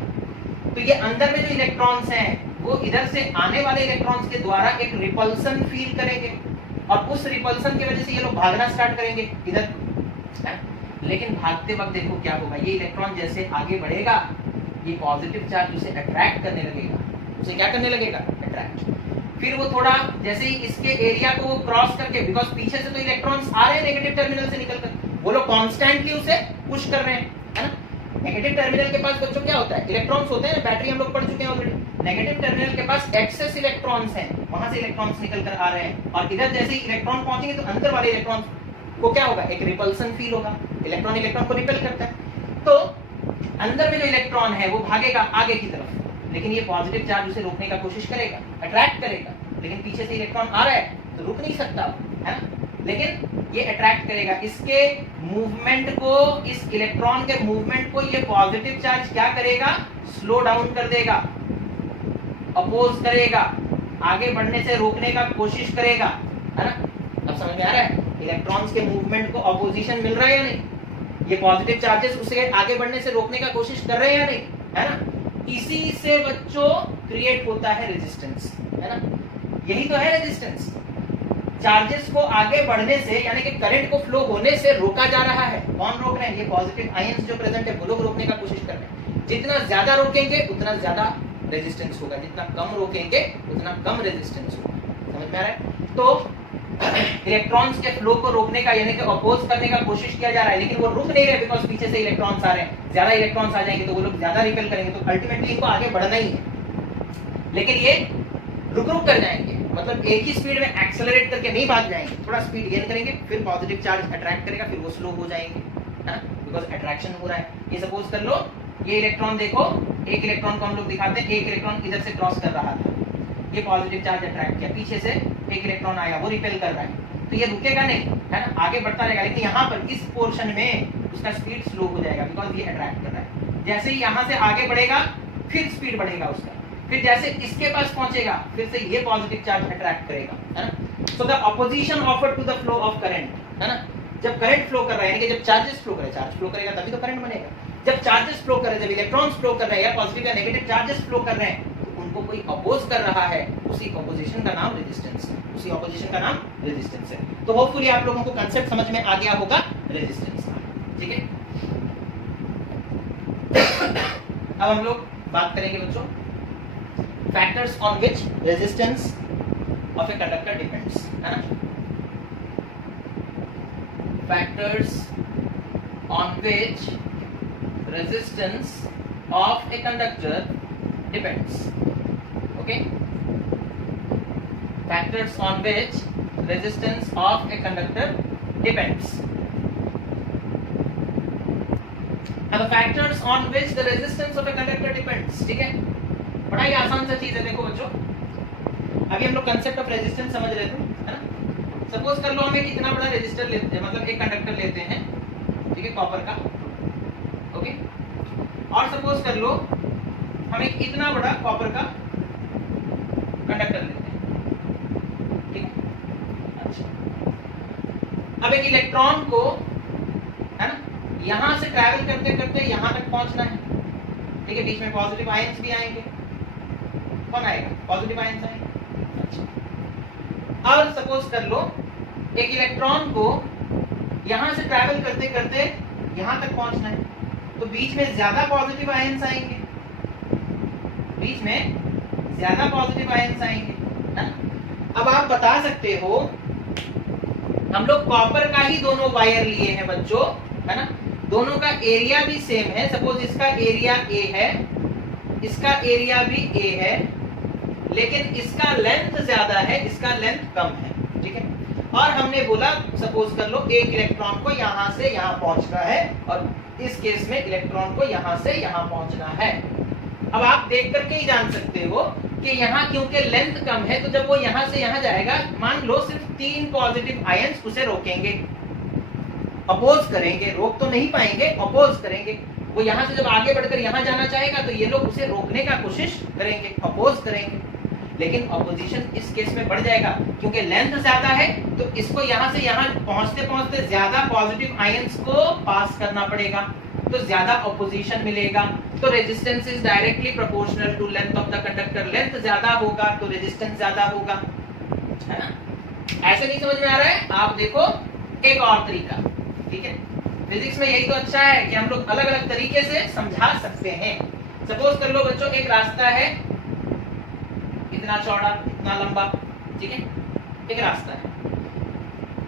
तो ये अंदर में जो इलेक्ट्रॉन्स हैं वो इधर से आने वाले इलेक्ट्रॉन्स के द्वारा एक रिपल्सन फील करेंगे, और उस रिपल्सन की वजह से ये लोग भागना स्टार्ट करेंगे इधर। लेकिन भागते वक्त देखो क्या होगा, ये इलेक्ट्रॉन जैसे आगे बढ़ेगा, ये पॉजिटिव चार्ज उसे अट्रैक्ट करने लगेगा, उसे क्या करने लगेगा? अट्रैक्ट। फिर वो थोड़ा जैसे ही इसके एरिया को क्रॉस करके, बिकॉज पीछे से तो इलेक्ट्रॉन्स आ रहे हैं नेगेटिव टर्मिनल से निकलकर, वो लोग कॉन्स्टेंटली उसे पुश कर रहे हैं, है ना? नेगेटिव टर्मिनल के पास बच्चों क्या होता है? इलेक्ट्रॉन्स होते हैं, बैटरी हम लोग पढ़ चुके हैं ऑलरेडी। नेगेटिव टर्मिनल के पास एक्सेस इलेक्ट्रॉन्स हैं, वहां से इलेक्ट्रॉन्स निकल कर आ रहे हैं, और इधर जैसे ही इलेक्ट्रॉन पहुंचेंगे तो अंदर वाले इलेक्ट्रॉन को क्या होगा? एक रिपल्सन फील होगा, इलेक्ट्रॉन को रिपेल करता है। तो अंदर में जो इलेक्ट्रॉन है वो भागेगा आगे की तरफ, लेकिन ये पॉजिटिव चार्ज उसे रोकने का कोशिश करेगा, अट्रैक्ट करेगा, लेकिन पीछे से इलेक्ट्रॉन आ रहा है तो रुक नहीं सकता, है ना? लेकिन ये अट्रैक्ट करेगा, इसके मूवमेंट को, इस इलेक्ट्रॉन के मूवमेंट को ये पॉजिटिव चार्ज क्या करेगा? स्लो डाउन कर देगा, अपोज करेगा, आगे बढ़ने से रोकने का कोशिश करेगा, है ना? अब समझ में आ रहा है? इलेक्ट्रॉन्स के मूवमेंट को अपोजिशन मिल रहा है या नहीं? ये पॉजिटिव चार्जेस उसे आगे बढ़ने से रोकने का कोशिश कर रहे हैं या नहीं, है ना? इसी से बच्चों क्रिएट होता है रेजिस्टेंस, है ना? यही तो है रेजिस्टेंस। चार्जेस को आगे बढ़ने से, यानी कि करंट को फ्लो होने से रोका जा रहा है। कौन रोक रहे हैं? ये पॉजिटिव आयंस जो प्रेजेंट है वो लोग रोकने का कोशिश कर रहे हैं। जितना ज्यादा रोकेंगे उतना ज्यादा रेजिस्टेंस होगा, जितना कम रोकेंगे उतना कम रेजिस्टेंस होगा। समझ में आ रहा है? तो इलेक्ट्रॉन्स के फ्लो को रोकने का, यानी कि अपोज करने का कोशिश किया जा रहा है, लेकिन वो रुक नहीं रहे, बिकॉज पीछे से इलेक्ट्रॉन्स आ रहे हैं। ज्यादा इलेक्ट्रॉन्स आ जाएंगे तो वो लोग ज्यादा रिपेल करेंगे, तो अल्टीमेटली इनको आगे बढ़ना ही है। लेकिन ये रुक रुक कर जाएंगे, मतलब एक ही स्पीड में एक्सेलरेट करके नहीं भाग जाएंगे, थोड़ा स्पीड गेन करेंगे, फिर पॉजिटिव चार्ज अट्रैक्ट करेगा, फिर वो स्लो हो जाएंगे, है ना? बिकॉज अट्रैक्शन हो रहा है। ये सपोज कर लो, ये इलेक्ट्रॉन देखो, एक इलेक्ट्रॉन को हम लोग दिखाते हैं, एक इलेक्ट्रॉन इधर से क्रॉस कर रहा था, ये पॉजिटिव चार्ज अट्रैक्ट किया, पीछे से एक इलेक्ट्रॉन आया, वो रिपेल कर रहा है, तो ये रुकेगा नहीं, है ना? आगे बढ़ता रहेगा, लेकिन यहाँ पर इस पोर्शन में उसका स्पीड स्लो हो जाएगा, बिकॉज ये अट्रैक्ट कर रहा है। जैसे ही यहाँ से आगे बढ़ेगा फिर स्पीड बढ़ेगा उसका, फिर जैसे इसके पास पहुंचेगा फिर से ये पॉजिटिव चार्ज अट्रैक्ट करेगा, है ना? So the opposition offer to the flow of current, है ना? जब करंट फ्लो कर रहा है, यानी कि जब चार्जेस फ्लो करे, चार्ज फ्लो करेगा तभी तो करंट बनेगा। जब चार्जेस फ्लो कर रहे हैं, जब इलेक्ट्रॉन्स फ्लो कर रहे हैं, या पॉजिटिव या नेगेटिव चार्जेस फ्लो कर रहे हैं, तो उनको कोई अपोज कर रहा है, उसी अपोजिशन का नाम रेजिस्टेंस है, उसी अपोजिशन का नाम रेजिस्टेंस है। तो होपफुली आप लोगों को कांसेप्ट समझ में आ गया होगा रेजिस्टेंस का, ठीक है? अब हम लोग बात करेंगे बच्चों factors on which resistance of a conductor depends, है ना? Factors on which resistance of a conductor depends, okay? Factors on which resistance of a conductor depends. Now the factors on which the resistance of a conductor depends, ठीक है? बड़ा ही आसान सा चीज है। देखो बच्चों, अभी हम लोग कंसेप्ट ऑफ रेजिस्टेंस समझ रहे थे, है ना? सपोज कर लो हम एक इतना बड़ा रेजिस्टर लेते हैं, मतलब एक कंडक्टर लेते हैं, ठीक है, कॉपर का, ओके? और सपोज कर लो हम एक इतना बड़ा कॉपर का कंडक्टर लेते हैं, ठीक है? अच्छा, अब एक इलेक्ट्रॉन को, है ना, यहां से ट्रैवल करते करते यहां तक पहुंचना है, ठीक है? बीच में पॉजिटिव आयंस भी आएंगे, कौन आएगा? पॉजिटिव आयंस आएंगे। अच्छा, और सपोज कर लो एक इलेक्ट्रॉन को यहां से ट्रैवल करते करते यहां तक पहुंचना है, तो बीच में ज्यादा पॉजिटिव आयंस आएंगे, बीच में ज्यादा पॉजिटिव आयंस आएंगे ना। अब आप बता सकते हो, हम लोग कॉपर का ही दोनों वायर लिए हैं बच्चों, है ना, दोनों का एरिया भी सेम है। सपोज इसका एरिया ए है, इसका एरिया भी ए है, लेकिन इसका लेंथ ज्यादा है, इसका लेंथ कम है, ठीक है। और हमने बोला सपोज कर लो एक इलेक्ट्रॉन को यहां से यहां पहुंचना है, और इस केस में इलेक्ट्रॉन को यहां से यहां पहुंचना है। अब आप देख करके ही जान सकते हो कि यहाँ क्योंकि लेंथ कम है, तो जब वो यहां से यहां जाएगा, मान लो सिर्फ 3 पॉजिटिव आयंस उसे रोकेंगे, अपोज करेंगे, रोक तो नहीं पाएंगे, अपोज करेंगे। वो यहां से जब आगे बढ़कर यहां जाना चाहेगा तो ये लोग उसे रोकने का कोशिश करेंगे, अपोज करेंगे, लेकिन अपोजिशन इस केस में बढ़ जाएगा क्योंकि लेंथ ज्यादा है। तो इसको यहां से यहां पहुंचते पहुंचते ज्यादा पॉजिटिव आयंस को पास करना पड़ेगा, तो ज्यादा अपोजिशन मिलेगा। तो resistance is directly proportional to length of the conductor. Length ज्यादा होगा तो रेजिस्टेंस ज्यादा होगा, है ना। ऐसे नहीं समझ में आ रहा है? आप देखो एक और तरीका, ठीक है। फिजिक्स में यही तो अच्छा है कि हम लोग अलग अलग तरीके से समझा सकते हैं। सपोज कर लो बच्चों एक रास्ता है, इतना चौड़ा इतना लंबा, ठीक है, एक रास्ता है।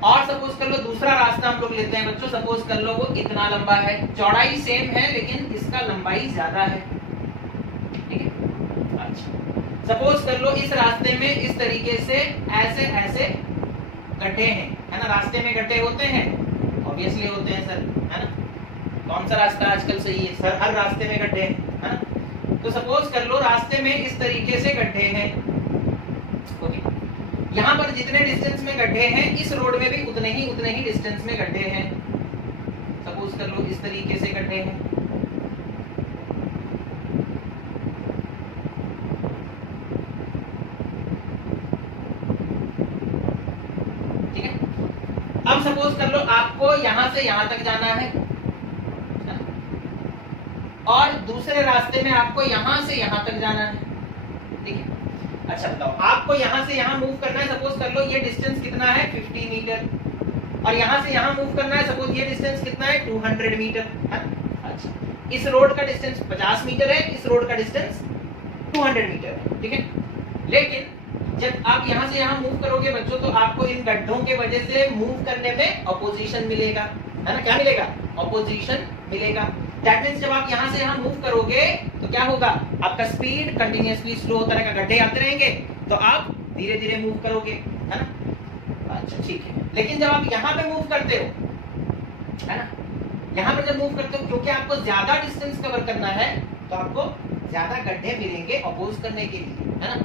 और सपोज कर लो दूसरा रास्ता हम लोग लेते हैं बच्चों, सपोज कर लो वो इतना लंबा है, चौड़ाई सेम है लेकिन इसका लंबाई ज्यादा है, ठीक है। अच्छा, सपोज कर लो इस रास्ते में इस तरीके से ऐसे ऐसे गड्ढे हैं, है ना। रास्ते में गड्ढे होते हैं, ऑब्वियसली होते हैं सर, है ना। कौन सा रास्ता आजकल सही है सर? हर रास्ते में गड्ढे हैं, है ना। तो सपोज कर लो रास्ते में इस तरीके से गड्ढे हैं, ओके। यहाँ पर जितने डिस्टेंस में गड्ढे हैं, इस रोड में भी उतने ही डिस्टेंस में गड्ढे हैं। सपोज कर लो इस तरीके से गड्ढे हैं, ठीक है। अब सपोज कर लो आपको यहां से यहां तक जाना है, और दूसरे रास्ते में आपको यहां से यहां तक जाना है, ठीक है। अच्छा बताओ, आपको यहां से यहां मूव करना है, सपोज कर लो ये डिस्टेंस कितना है 50 मीटर, और यहां से यहां मूव करना है, सपोज ये डिस्टेंस कितना है 200 मीटर, है। अच्छा, इस रोड का डिस्टेंस 50 मीटर है, इस रोड का डिस्टेंस 200 मीटर है, ठीक है। लेकिन जब आप यहां से यहां मूव करोगे बच्चों, तो आपको इन गड्ढों के वजह से मूव करने में अपोजिशन मिलेगा, है ना। क्या मिलेगा? अपोजिशन मिलेगा। दैट मींस जब आप यहां से यहां मूव करोगे तो क्या होगा, आपका स्पीड कंटिन्यूअसली स्लो होता रहेगा, गड्ढे आते रहेंगे, तो आप धीरे धीरे मूव करोगे, है ना। अच्छा ठीक है। लेकिन जब आप यहां पे मूव करते हो, है ना, यहां पे जब मूव करते हो, क्योंकि आपको ज्यादा डिस्टेंस कवर करना है, तो आपको ज्यादा गड्ढे मिलेंगे अपोज करने के लिए, है ना।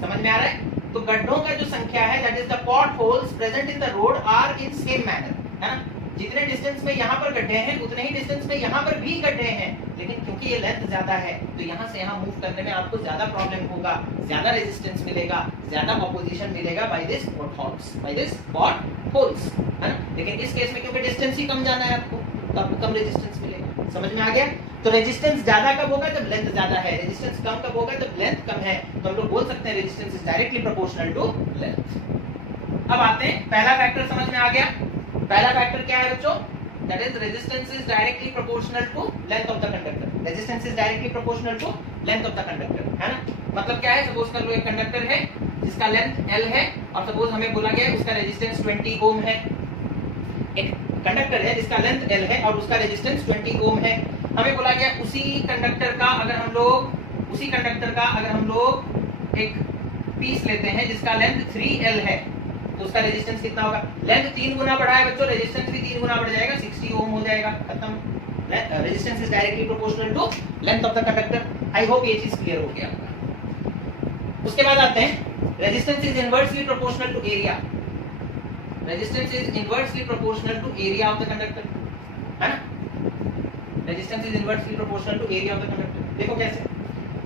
समझ में आ रहा है? तो गड्ढों का जो संख्या है, that is the potholes present in the road are in same manner, है ना। जितने डिस्टेंस में यहाँ पर गड्ढे हैं, उतने ही डिस्टेंस में यहाँ पर भी गड्ढे हैं, लेकिन क्योंकि ये लेंथ ज्यादा है, तो यहाँ से यहाँ मूव करने में आपको ज्यादा प्रॉब्लम होगा, ज्यादा रेजिस्टेंस मिलेगा, ज्यादा ऑपोजिशन मिलेगा बाय दिस पॉट होल्स, है ना। लेकिन इस केस में क्योंकि डिस्टेंस ही कम जाना है आपको, तो आपको कम रेजिस्टेंस मिलेगा। समझ में आ गया? तो रेजिस्टेंस ज्यादा कब होगा? जब लेंथ ज्यादा है। रेजिस्टेंस कम कब होगा? जब लेंथ कम है। तो हम लोग बोल सकते हैं resistance is directly proportional to length. अब आते हैं, पहला फैक्टर समझ में आ गया। पहला फैक्टर क्या है बच्चों? That is resistance is directly proportional to length of the conductor. Resistance is directly proportional to length of the conductor, है ना। मतलब क्या है? सपोज कर लो एक कंडक्टर है जिसका लेंथ L है, और सपोज हमें बोला गया है उसका रेजिस्टेंस 20 ओम है। एक कंडक्टर है जिसका लेंथ L है और उसका रेजिस्टेंस 20 ओम है। हमें बोला गया उसी कंडक्टर का अगर हम लोग एक पीस लेते हैं जिसका लेंथ 3L है, तो उसका रेजिस्टेंस कितना होगा? लेंथ 3 गुना बढ़ा है बच्चों, रेजिस्टेंस भी 3 गुना बढ़ जाएगा, 60 ओम हो जाएगा, खत्म। Resistance is directly proportional to length of the conductor. I hope ये चीज क्लियर हो गया आपका। उसके बाद आते हैं, resistance is inversely proportional to area. Resistance is inversely proportional to area of the conductor, है ना। Resistance is inversely proportional to area of the conductor. देखो कैसे,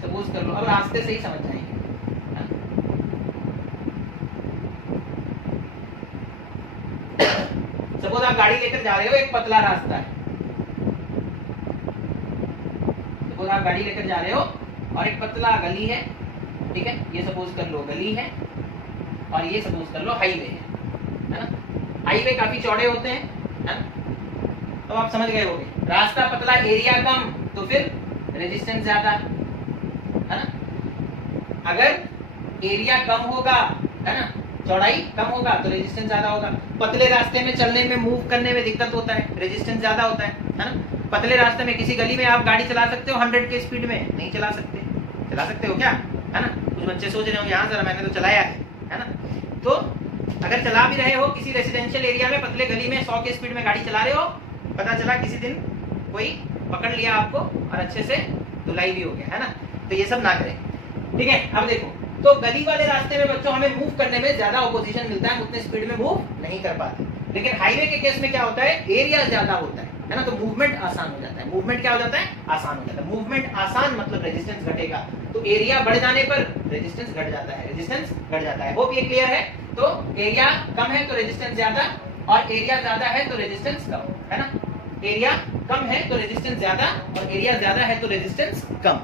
सपोज कर लो, अब रास्ते से ही समझ जाएंगे। सपोज आप गाड़ी लेकर जा रहे हो, एक पतला रास्ता है। सपोज आप गाड़ी लेकर जा रहे हो और एक पतला गली है, ठीक है। ये सपोज कर लो गली है, और ये सपोज कर लो हाईवे है ना। हाईवे काफी चौड़े होते हैं, है ना? तो आप समझ गए होंगे, रास्ता पतला एरिया कम तो फिर रेजिस्टेंस ज्यादा, है ना? अगर एरिया कम होगा, है ना, चौड़ाई कम होगा तो रेजिस्टेंस ज्यादा होगा। पतले रास्ते में चलने में, मूव करने में दिक्कत होता है, रेजिस्टेंस ज्यादा होता है ना? पतले रास्ते में किसी गली में आप गाड़ी चला सकते हो 100 के स्पीड में? नहीं चला सकते। चला सकते हो क्या, है ना? कुछ बच्चे सोच रहे हो यहाँ जरा मैंने तो चलाया है ना? तो अगर चला भी रहे हो किसी रेसिडेंशियल एरिया में पतले गली में 100 के स्पीड में गाड़ी चला रहे हो, पता चला किसी दिन कोई पकड़ लिया आपको और अच्छे से धुलाई भी हो गया, है ना? तो ये सब ना करें, ठीक है? अब देखो, तो गली वाले रास्ते में बच्चों हमें मूव करने में ज्यादा ऑपोजिशन मिलता है, उतने स्पीड में मूव नहीं कर पाते। लेकिन हाईवे के केस में क्या होता है, एरिया ज्यादा होता है ना? तो मूवमेंट आसान हो जाता है। मूवमेंट क्या हो जाता है, आसान हो जाता है। मूवमेंट आसान मतलब रेजिस्टेंस घटेगा, तो एरिया बढ़ जाने पर रेजिस्टेंस घट जाता है, रेजिस्टेंस घट जाता है। होप ये क्लियर है? तो एरिया कम है तो रेजिस्टेंस ज्यादा, और एरिया ज्यादा है तो रेजिस्टेंस कम, है ना? एरिया कम है तो रेजिस्टेंस ज्यादा, और एरिया ज्यादा है तो रेजिस्टेंस कम।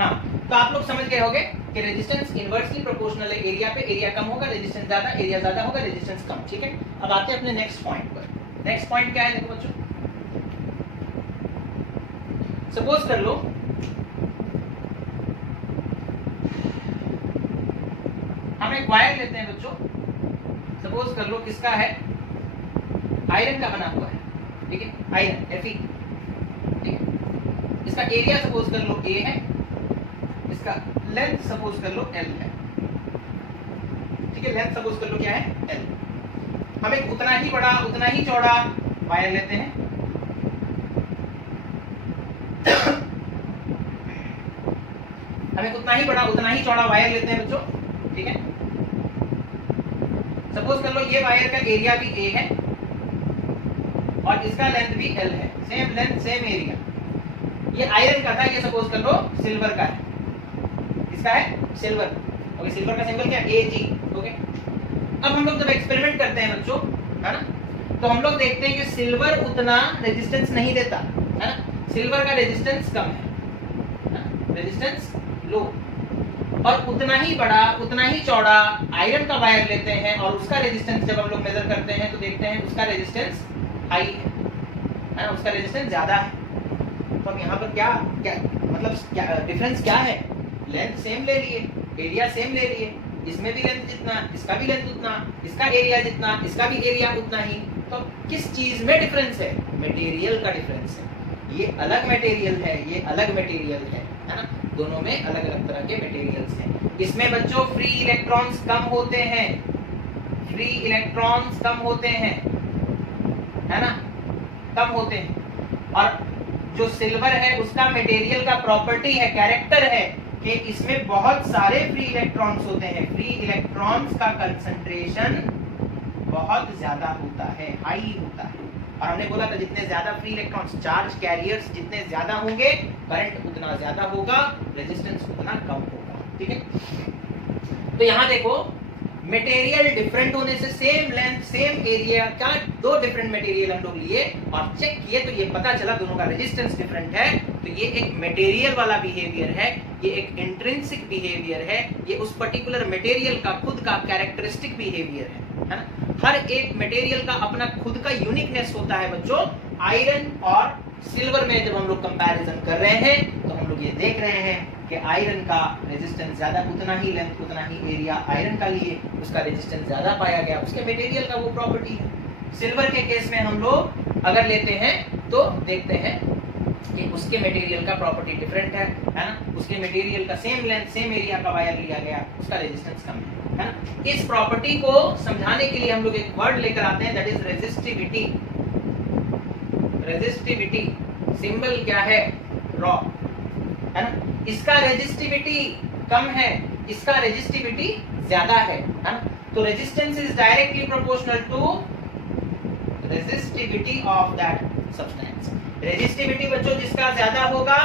हाँ, तो आप लोग समझ गए होंगे कि रेजिस्टेंस इनवर्सली प्रोपोर्शनल है एरिया पे। एरिया कम होगा रेजिस्टेंस ज्यादा, एरिया ज्यादा होगा रेजिस्टेंस कम, ठीक है? अब आते हैं अपने नेक्स्ट पॉइंट पर। नेक्स्ट पॉइंट क्या है, देखो बच्चों, सपोज कर लो हम एक वायर लेते हैं बच्चों, सपोज कर लो किसका है, आयरन का बना हुआ है, ठीक है? आयरन Fe, ठीक है? इसका एरिया सपोज कर लो A है, इसका लेंथ सपोज कर लो L है, ठीक है? लेंथ सपोज कर लो क्या है, L। हम एक उतना ही बड़ा उतना ही चौड़ा वायर लेते हैं, हम एक उतना ही बड़ा उतना ही चौड़ा वायर लेते हैं बच्चों, ठीक है? सपोज कर लो ये वायर का एरिया भी A है और इसका लेंथ भी L है, सेम लेंथ सेम एरिया। ये आयरन का था, ये सपोज कर लो सिल्वर का है, इसका है सिल्वर, ओके? सिल्वर का सिंबल क्या है, Ag, ओके? अब हम लोग जब एक्सपेरिमेंट करते हैं बच्चों, है ना, तो हम लोग देखते हैं कि सिल्वर उतना रेजिस्टेंस नहीं देता, है ना? सिल्वर का रेजिस्टेंस कम है, रेजिस्टेंस लो, और उतना ही बड़ा उतना ही चौड़ा आयरन का वायर लेते हैं और उसका रेजिस्टेंस जब हम लोग मेजर करते हैं तो देखते हैं उसका रेजिस्टेंस हाई है ना, उसका रेजिस्टेंस ज्यादा है। तो अब यहाँ पर क्या क्या मतलब क्या डिफरेंस क्या है, लेंथ सेम ले लिए, एरिया सेम ले लिए, इसमें भी लेंथ जितना, इसका भी लेंथ उतना, इसका एरिया जितना, इसका भी एरिया उतना ही। तो किस चीज में डिफरेंस है, मटेरियल का डिफरेंस है। ये अलग मटेरियल है, ये अलग मटेरियल है ना? दोनों में अलग अलग तरह के मटेरियल्स हैं। इसमें बच्चों फ्री इलेक्ट्रॉन्स कम होते हैं, फ्री इलेक्ट्रॉन्स कम होते हैं, है ना, कम होते हैं। और जो सिल्वर है उसका मटेरियल का प्रॉपर्टी है, कैरेक्टर है कि इसमें बहुत सारे फ्री इलेक्ट्रॉन्स होते हैं, फ्री इलेक्ट्रॉन्स का कंसंट्रेशन बहुत ज्यादा होता है, हाई होता है। और हमने बोला था जितने ज्यादा फ्री इलेक्ट्रॉन्स, चार्ज कैरियर्स जितने ज्यादा होंगे, करंट उतना ज्यादा होगा, रेजिस्टेंस उतना कम होगा, ठीक है? तो यहाँ देखो, मटेरियल डिफरेंट होने से सेम लेंथ सेम एरिया का दो डिफरेंट मटेरियल हम लोग लिए और चेक किए तो ये पता चला दोनों का रेजिस्टेंस डिफरेंट है। तो ये एक मटेरियल वाला बिहेवियर है, ये एक इंट्रिंसिक बिहेवियर है, ये उस पर्टिकुलर मटेरियल का खुद का कैरेक्टरिस्टिक बिहेवियर है ना? हर एक मटेरियल का अपना खुद का यूनिकनेस होता है बच्चों। आयरन और सिल्वर में जब हम लोग कंपैरिजन कर रहे हैं तो हम लोग ये देख रहे हैं कि आयरन का रेजिस्टेंस ज्यादा, उतना ही लेंथ उतना ही एरिया आयरन का लिए, उसका रेजिस्टेंस ज्यादा पाया गया, उसके मटेरियल का वो प्रॉपर्टी है। सिल्वर के केस में हम लोग अगर लेते हैं तो देखते हैं कि उसके मटेरियल का प्रॉपर्टी डिफरेंट है ना? उसके मटेरियल का सेम लेंथ सेम एरिया का वायर लिया गया, उसका रेजिस्टेंस कम है ना? इस प्रॉपर्टी को समझाने के लिए हम लोग एक वर्ड लेकर आते हैं, that is resistivity. Resistivity symbol क्या है, रॉ, है ना? इसका रेजिस्टिविटी कम है, इसका रेजिस्टिविटी ज्यादा है ना? तो resistance is directly proportional to resistivity of that substance. Resistivity बच्चों जिसका ज्यादा होगा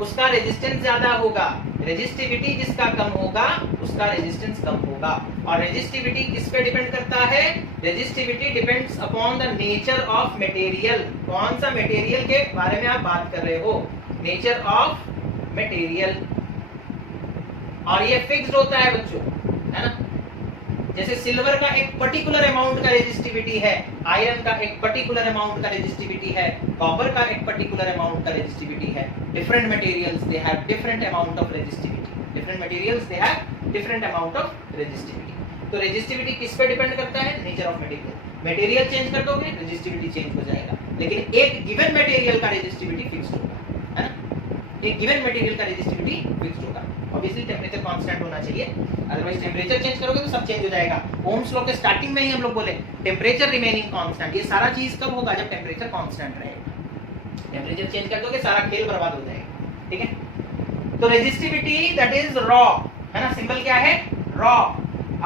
उसका रेजिस्टेंस ज्यादा होगा, रेजिस्टिविटी जिसका कम होगा उसका रेजिस्टेंस कम होगा। और रेजिस्टिविटी किस पे डिपेंड करता है, resistivity depends upon the nature of material. कौन सा मटेरियल के बारे में आप बात कर रहे हो, नेचर ऑफ मटेरियल। और ये फिक्स्ड होता है बच्चों, है ना? जैसे सिल्वर का एक पर्टिकुलर अमाउंट का रेजिस्टिविटी है, आयरन का एक पर्टिकुलर अमाउंट का रेजिस्टिविटी है, कॉपर का एक पर्टिकुलर अमाउंट का रेजिस्टिविटी है। Different materials they have different amount of resistivity, different materials they have different amount of resistivity. तो रेजिस्टिविटी किस पे डिपेंड करता है? Nature of material. Material change कर दोगे रेजिस्टिविटी चेंज हो जाएगा, लेकिन एक गिवन मटेरियल का रेजिस्टिविटी फिक्स्ड होगा, है ना? एक गिवन मटेरियल का रेजिस्टिविटी फिक्स्ड होगा। ऑब्वियसली टेंपरेचर कांस्टेंट होना चाहिए, अदरवाइज टेंपरेचर चेंज करोगे तो सब चेंज हो जाएगा। ओम्स लॉ के स्टार्टिंग में ही हम लोग बोले टेंपरेचर रिमेनिंग कांस्टेंट। ये सारा चीज कब होगा? जब टेंपरेचर कांस्टेंट रहेगा। टेंपरेचर चेंज कर दोगे सारा खेल बर्बाद हो जाएगा, ठीक है? तो रेजिस्टिविटी दैट इज रॉ, है ना? सिंबल क्या है? Raw,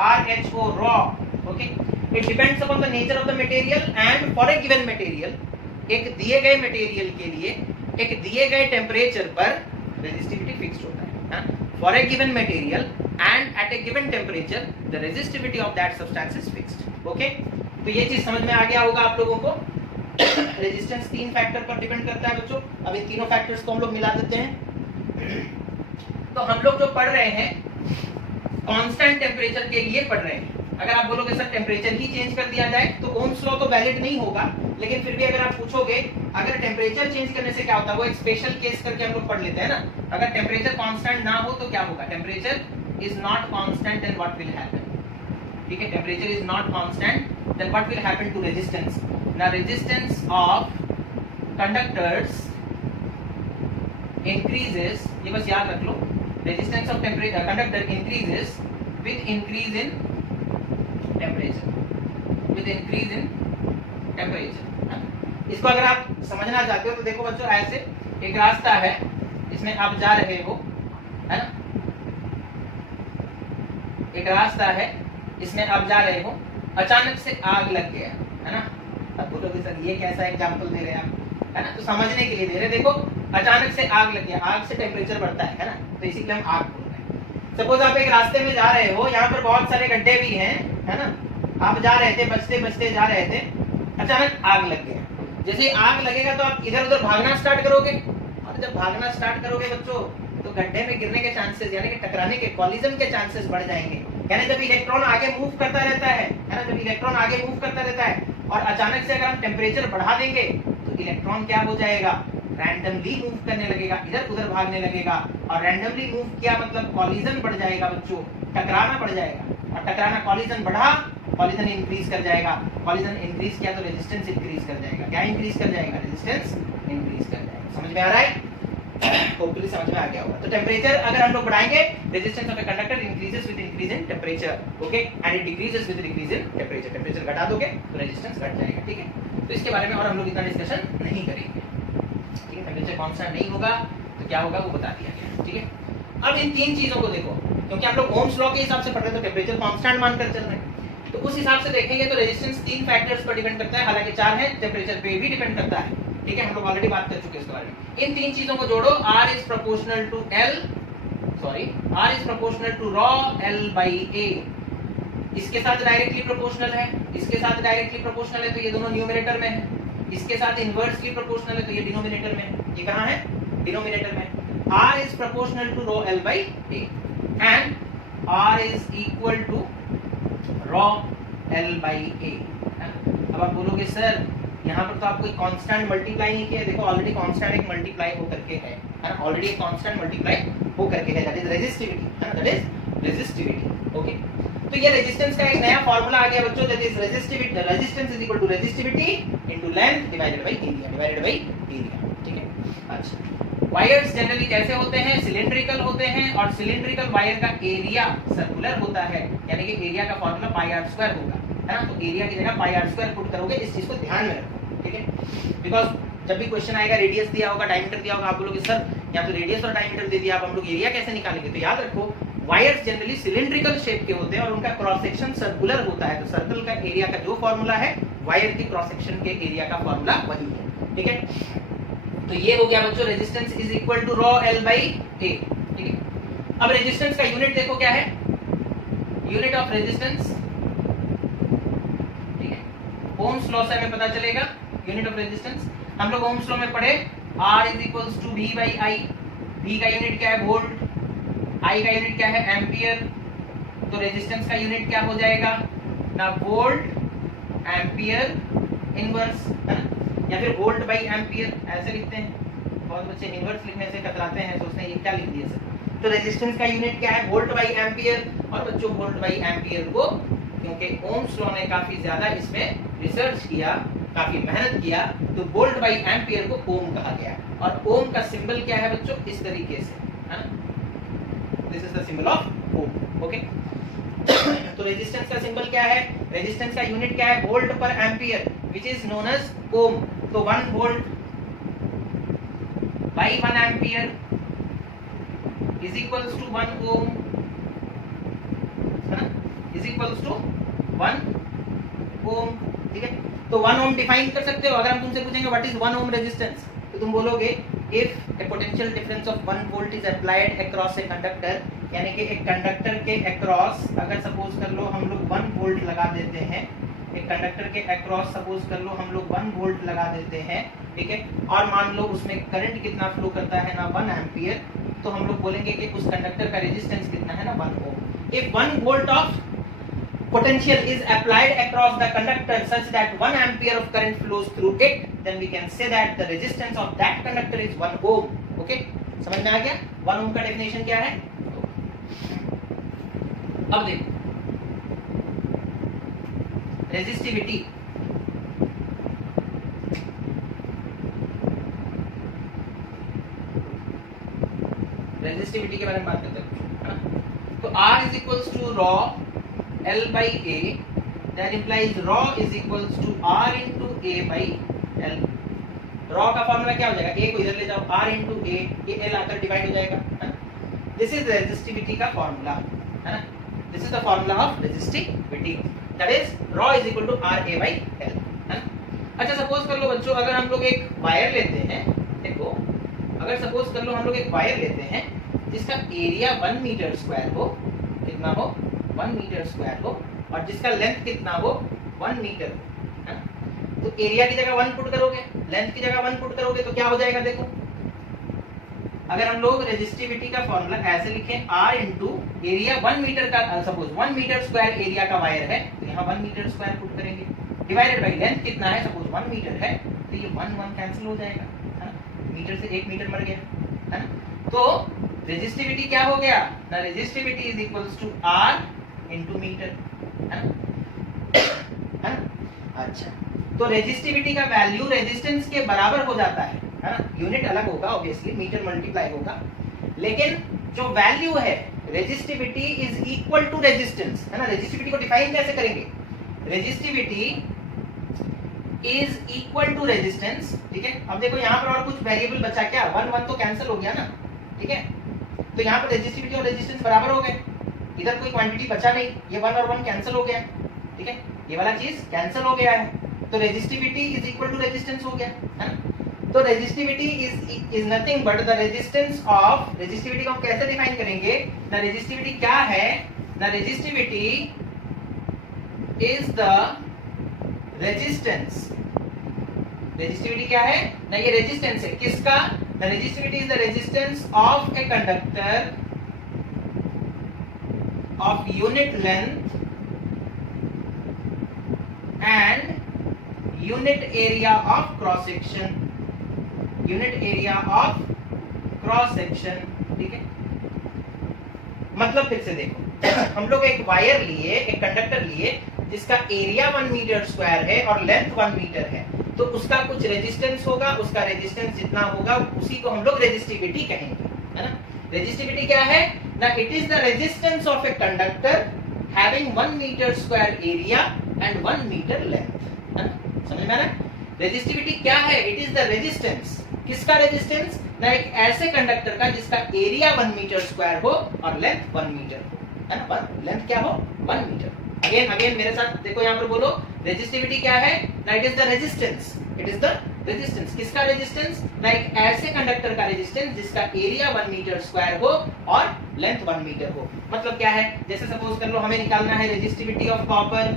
RHO, raw. Okay, it depends upon the nature of the material and for a given material, एक दिए गए मटेरियल के लिए एक दिए गए टेम्परेचर पर रेजिस्टिविटी फिक्स्ड होता है। For a given material and at a given temperature the resistivity of that substance is fixed. Okay, तो ये चीज समझ में आ गया होगा आप लोगों को। रेजिस्टेंस 3 फैक्टर पर डिपेंड करता है बच्चों। अब इन तीनों फैक्टर्स को हम लोग मिला देते हैं। तो हम लोग जो पढ़ रहे हैं कांस्टेंट टेम्परेचर के लिए पढ़ रहे हैं। अगर आप बोलोगे सर टेम्परेचर ही चेंज कर दिया जाए तो ओम्स लॉ तो वैलिड नहीं होगा, लेकिन फिर भी अगर आप पूछोगे अगर टेम्परेचर चेंज करने से क्या होता है, वो एक स्पेशल केस करके हम लोग पढ़ लेते हैं ना। अगर टेम्परेचर कांस्टेंट ना हो तो क्या होगा? Temperature is not constant, then what will happen? ठीक है, temperature is not constant, then what will happen to resistance? ना रेजिस्टेंस ऑफ कंडक्टर्स इंक्रीजेस, ये बस याद रख लो, resistance of temperature conductor increases with increase in temperature, with increase in temperature. इसको अगर आप समझना चाहते हो तो देखो बच्चों, ऐसे एक रास्ता है, इसमें आप जा रहे हो, है ना? एक रास्ता है, इसमें आप जा रहे हो, अचानक से आग लग गया, है ना? अब बोलोगे सर ये कैसा एग्जांपल दे रहे हैं आप, है ना? तो समझने के लिए दे रहे। देखो अचानक से आग लग गया, आग से टेम्परेचर बढ़ता है ना? तो इसीलिए हम आग बोल रहे हैं। सपोज आप एक रास्ते में जा रहे हो, यहाँ पर बहुत सारे गड्ढे भी हैं, है ना? आप जा रहे थे, बचते बचते जा रहे थे, अचानक आग लग गया। जैसे आग लगेगा तो आप इधर उधर भागना स्टार्ट करोगे, और जब भागना स्टार्ट करोगे बच्चों तो गड्ढे में गिरने के चांसेस, यानी कि टकराने के, कॉलिजन के चांसेस बढ़ जाएंगे। यानी जब इलेक्ट्रॉन आगे मूव करता रहता है ना? जब इलेक्ट्रॉन आगे मूव करता रहता है और अचानक से अगर हम टेम्परेचर बढ़ा देंगे तो इलेक्ट्रॉन क्या हो जाएगा? रैंडमली मूव करने लगेगा, इधर उधर भागने लगेगा। और रैंडमली मूव किया मतलब कॉलिजन बढ़ जाएगा बच्चों, टकराना बढ़ जाएगा। और टकराना, कॉलिजन बढ़ा, कॉलिजन इंक्रीज कर जाएगा, कॉलिजन इंक्रीज किया तो रेजिस्टेंस इंक्रीज कर जाएगा। क्या इंक्रीज कर जाएगा? रेजिस्टेंस इंक्रीज कर जाएगा। समझ में आ रहा है? होपफुली समझ में आ गया होगा। तो टेम्परेचर अगर हम लोग बढ़ाएंगे, resistance of a conductor increases with increase in temperature, okay, and it decreases with decrease in temperature. Temperature घटा दोगे तो रेजिस्टेंस घट जाएगा, ठीक है? तो इसके बारे में और हम लोग इतना डिस्कशन नहीं करेंगे, ठीक है? टेम्परेचर कांस्टेंट नहीं होगा तो क्या होगा वो बता दिया गया, ठीक है? अब इन तीन चीजों को देखो, क्योंकि हम लोग ओम्स लॉ के हिसाब से पढ़ रहे हैं तो टेम्परेचर कांस्टेंट मानकर चल रहे हैं, तो उस हिसाब से देखेंगे तो रेजिस्टेंस 3 फैक्टर्स पर डिपेंड करता है, हालांकि 4 है, टेम्परेचर पे भी डिपेंड करता है, ठीक है? हम लोग ऑलरेडी बात कर चुके हैं इसके बारे में। इन तीन चीजों को जोड़ो, R is proportional to L, sorry, R is proportional to rho L by A। इसके साथ डायरेक्टली प्रोपोर्शनल है, इसके साथ डायरेक्टली प्रोपोर्शनल है, तो ये दोनों न्यूमरेटर में है। इसके साथ इनवर्सली प्रोपोर्शनल है तो ये डिनोमिनेटर में है। ये कहां है? डिनोमिनेटर में। R is proportional to rho L by A and R is equal to rho L by A। अब आप बोलोगे सर यहाँ पर तो आप कोई कांस्टेंट मल्टीप्लाई नहीं किया। देखो ऑलरेडी कांस्टेंट एक मल्टीप्लाई हो करके है ना? ऑलरेडी एक कांस्टेंट मल्टीप्लाई हो करके है, दैट इज रेजिस्टिविटी, है ना? That is resistivity, okay? तो ये रेजिस्टेंस का एक नया फार्मूला आ गया बच्चों, that is resistivity, resistance is equal to resistivity into length divided by area, divided by area, ठीक है? अच्छा, वायर्स जनरली कैसे होते हैं? सिलिंड्रिकल होते हैं, और सिलिंड्रिकल वायर का एरिया सर्कुलर होता है, यानी कि एरिया का फार्मूला पाई आर स्क्वायर होगा, है ना? तो एरिया की जगह पाई आर स्क्वायर पुट करोगे, इस चीज को ध्यान में रखो, ठीक है? बिकॉज जब भी क्वेश्चन आएगा, रेडियस दिया होगा, डायमीटर दिया होगा, आप बोलोगे सर यहाँ तो रेडियस और डायमीटर दे दिया, आप हम लोग एरिया कैसे निकालेंगे? तो याद रखो वायर्स जनरली सिलिंड्रिकल शेप के होते हैं और उनका क्रॉस सेक्शन सर्कुलर होता है, तो सर्कल का एरिया का जो फार्मूला है वायर की क्रॉस सेक्शन के एरिया का फार्मूला वही है, ठीक है? तो ये हो गया बच्चों, resistance is equal to rho L by A, ठीक है? अब रेजिस्टेंस का यूनिट देखो क्या है? यूनिट ऑफ रेजिस्टेंस, ठीक है? ओम्स लॉ से हमें पता चलेगा यूनिट ऑफ रेजिस्टेंस। हम लोग ओम्स लॉ में पढ़े R is equals to V by I। V का यूनिट क्या है? वोल्ट। I का यूनिट क्या है? एम्पियर। तो रेजिस्टेंस का यूनिट क्या हो जाएगा ना, वोल्ट एम्पियर इनवर्स, है ना, या फिर वोल्ट बाई एम्पियर ऐसे लिखते हैं। बहुत बच्चे इनवर्स लिखने से कतराते हैं, सोचते हैं ये क्या लिख दिया सर। तो रेजिस्टेंस का यूनिट क्या है, वोल्ट बाई एम्पियर। और बच्चों वोल्ट बाई एम्पियर को, क्योंकि ओम्स लॉ ने काफी ज्यादा इसमें रिसर्च किया, काफी मेहनत किया, तो वोल्ट बाई एम्पियर को ओम कहा गया। और ओम का सिंबल क्या है बच्चों, इस तरीके से, है ना, this is the symbol of ohm. Okay, तो रेजिस्टेंस का सिंबल क्या है, रेजिस्टेंस का यूनिट क्या है, वोल्ट पर ampere, which is known as ohm. तो 1 volt by 1 ampere is equals to 1 ohm, है ना, इज इक्वल्स टू 1 ओम। ठीक है, तो 1 ओम डिफाइन कर सकते हो। अगर हम तुमसे पूछेंगे व्हाट इज 1 ओम रेजिस्टेंस, तो तुम बोलोगे if A potential difference of 1 volt is applied across a conductor, यानी कि एक कंडक्टर के अक्रॉस, अगर सपोज कर लो हम लोग 1 वोल्ट लगा देते हैं, एक कंडक्टर के अक्रॉस सपोज कर लो हम लोग 1 वोल्ट लगा देते हैं, ठीक है, और मान लो उसमें करंट कितना फ्लो करता है ना, 1 एम्पियर, तो हम लोग बोलेंगे कि उस कंडक्टर का रेजिस्टेंस कितना है ना, 1 ohm. If 1 volt of potential is applied across the conductor such that 1 ampere of current flows through it, then we can say that the resistance of that conductor is 1 ohm. Okay, समझ में आ गया 1 ohm का definition क्या है। अब देखो resistivity, resistivity के बारे में बात करते हैं। तो R is equals to rho L by A, that implies rho is equals to R into A by L। rho का फॉर्मूला क्या हो जाएगा, A को इधर ले जाओ, R into A, ये L आकर डिवाइड हो जाएगा, है ना। दिस इज रेजिस्टिविटी का फॉर्मूला, है ना, this is the formula of resistivity, that is rho is equal to R A by L, है ना। अच्छा सपोज कर लो बच्चों, अगर हम लोग एक वायर लेते हैं, देखो अगर सपोज कर लो हम लोग एक वायर लेते हैं जिसका एरिया 1 मीटर स्क्वायर हो, कितना हो 1 मीटर स्क्वायर हो, और जिसका लेंथ कितना हो 1 मीटर, है ना। तो एरिया की जगह 1 पुट करोगे, लेंथ की जगह 1 पुट करोगे, तो क्या हो जाएगा देखो, अगर हम लोग रेजिस्टिविटी का फॉर्मूला ऐसे लिखें, R इंटू एरिया 1 मीटर का, सपोज 1 मीटर स्क्वायर एरिया का वायर है, तो यहाँ 1 मीटर स्क्वायर पुट करेंगे, डिवाइडेड बाई लेंथ कितना है, सपोज 1 मीटर है, तो ये 1 1 कैंसिल हो जाएगा, है ना, मीटर से 1 मीटर मर गया, है ना। तो रेजिस्टिविटी क्या हो गया ना, resistivity is equals to R into meter, है ना। अच्छा, तो रेजिस्टिविटी का वैल्यू रेजिस्टेंस के बराबर हो जाता है ना, यूनिट अलग होगा ऑब्वियसली, मीटर मल्टीप्लाई होगा, लेकिन जो वैल्यू है resistivity is equal to resistance, है ना। रेजिस्टिविटी को डिफाइन कैसे करेंगे, resistivity is equal to resistance, ठीक है। अब देखो यहाँ पर और कुछ वेरिएबल बचा क्या, 1 1 तो कैंसिल हो गया ना, ठीक है, तो यहाँ पर रेजिस्टिविटी और रेजिस्टेंस बराबर हो गए, इधर कोई क्वांटिटी बचा नहीं, ये 1 और 1 कैंसिल हो गया, ठीक है, ये वाला चीज कैंसिल हो गया है, तो resistivity is equal to resistance हो गया, है ना। तो resistivity is nothing but the resistance of, resistivity को हम कैसे डिफाइन करेंगे ना, रेजिस्टिविटी क्या है ना, resistivity is the resistance, resistivity क्या है ना, ये रेजिस्टेंस है किसका ना, resistivity is the resistance of a conductor of unit length and unit area of cross section, unit area of cross section, ठीक है। मतलब फिर से देखो हम लोग एक वायर लिए, एक कंडक्टर लिए जिसका एरिया 1 मीटर स्क्वायर है और लेंथ 1 मीटर है, तो उसका कुछ रेजिस्टेंस होगा, उसका रेजिस्टेंस जितना होगा उसी को हम लोग रेजिस्टिविटी कहेंगे, है ना। रेजिस्टिविटी क्या है ना, it is the resistance of a conductor having 1 meter square area and 1 meter length, है ना, समझ में आ रहा है। रेजिस्टिविटी क्या है, इट इज द रेजिस्टेंस, किसका रेजिस्टेंस ना, एक ऐसे कंडक्टर का जिसका एरिया 1 मीटर स्क्वायर हो और लेंथ 1 मीटर हो, है ना, लेंथ क्या हो 1 मीटर। अगेन मेरे साथ देखो, यहाँ पर बोलो रेजिस्टिविटी क्या है ना, it is the resistance, it is the resistance, किसका रेजिस्टेंस ना, एक ऐसे कंडक्टर का रेजिस्टेंस जिसका एरिया 1 मीटर स्क्वायर हो और लेंथ 1 मीटर हो। मतलब क्या है, जैसे सपोज कर लो हमें निकालना है resistivity of copper,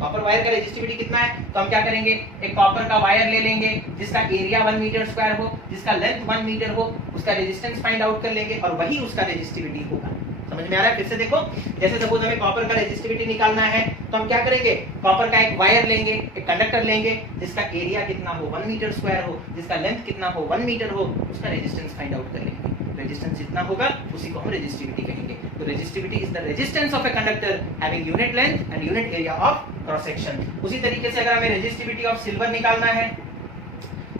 copper wire का रेजिस्टिविटी कितना है, तो हम क्या करेंगे, एक कॉपर का वायर ले लेंगे जिसका एरिया 1 मीटर स्क्वायर हो, जिसका लेंथ 1 मीटर हो, उसका रेजिस्टेंस फाइंड आउट कर लेंगे और वही उसका रेजिस्टिविटी होगा। समझ में आ रहा है? फिर से देखो, जैसे सपोज हमें कॉपर का रेजिस्टिविटी निकालना है तो हम क्या करेंगे, कॉपर का एक वायर लेंगे, एक कंडक्टर लेंगे जिसका एरिया कितना हो 1 मीटर स्क्वायर हो, जिसका लेंथ कितना हो 1 मीटर हो, उसका रेजिस्टेंस फाइंड आउट कर लेंगे। रेजिस्टेंस जितना होगा उसी को हम रेजिस्टिविटी कहेंगे। तो resistivity is the resistance of a conductor having unit length and unit area of cross section. उसी तरीके से अगर हमें रेजिस्टिविटी ऑफ सिल्वर निकालना है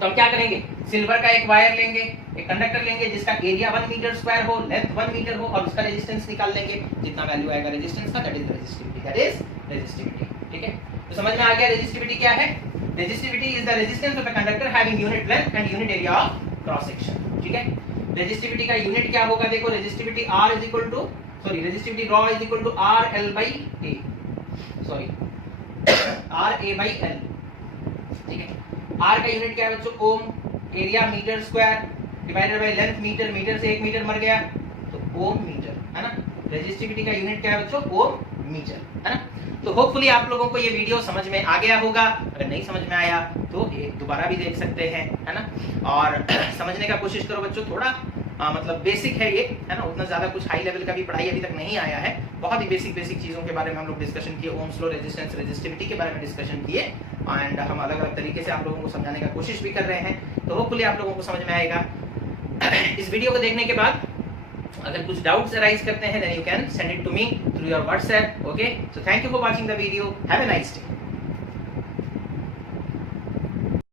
तो हम क्या करेंगे, सिल्वर का एक वायर लेंगे, एक कंडक्टर लेंगे जिसका एरिया 1 मीटर स्क्वायर हो, लेंथ 1 मीटर हो और उसका रेजिस्टेंस निकाल लेंगे। जितना वैल्यू आएगा रेजिस्टेंस का, that is resistivity, that is resistivity. ठीक है, तो समझ में आ गया रेजिस्टिविटी क्या है? Resistivity is the resistance of a conductor having unit length and unit area of cross section. ठीक है, रेजिस्टिविटी का यूनिट क्या होगा, देखो resistivity R is equal to resistivity rho is equal to RL/A, sorry RA/L। ठीक है, R का unit क्या है बच्चों, ohm, area metre square divided by length metre, metre से 1 मीटर मर गया तो ओम मीटर, है ना। रेजिस्टिविटी का यूनिट क्या है बच्चों, ओम मीटर, है ना। तो होपफुली आप लोगों को ये वीडियो समझ में आ गया होगा। अगर नहीं समझ में आया तो एक दोबारा भी देख सकते हैं, है ना। और समझने का कोशिश करो बच्चों, थोड़ा मतलब बेसिक है ये, है ना। उतना ज्यादा कुछ हाई लेवल का भी पढ़ाई अभी तक नहीं आया है। बहुत ही बेसिक चीजों के बारे में हम लोग डिस्कशन किए, ओम्स लॉ, रेजिस्टेंस, रेजिस्टिविटी के बारे में डिस्कशन किए एंड हम अलग अलग तरीके से आप लोगों को समझाने का कोशिश भी कर रहे हैं। तो होपफुली आप लोगों को समझ में आएगा। इस वीडियो को देखने के बाद अगर कुछ डाउट्स अराइज करते हैं then you can send it to me through your WhatsApp. Okay, so thank you for watching the video, have a nice day.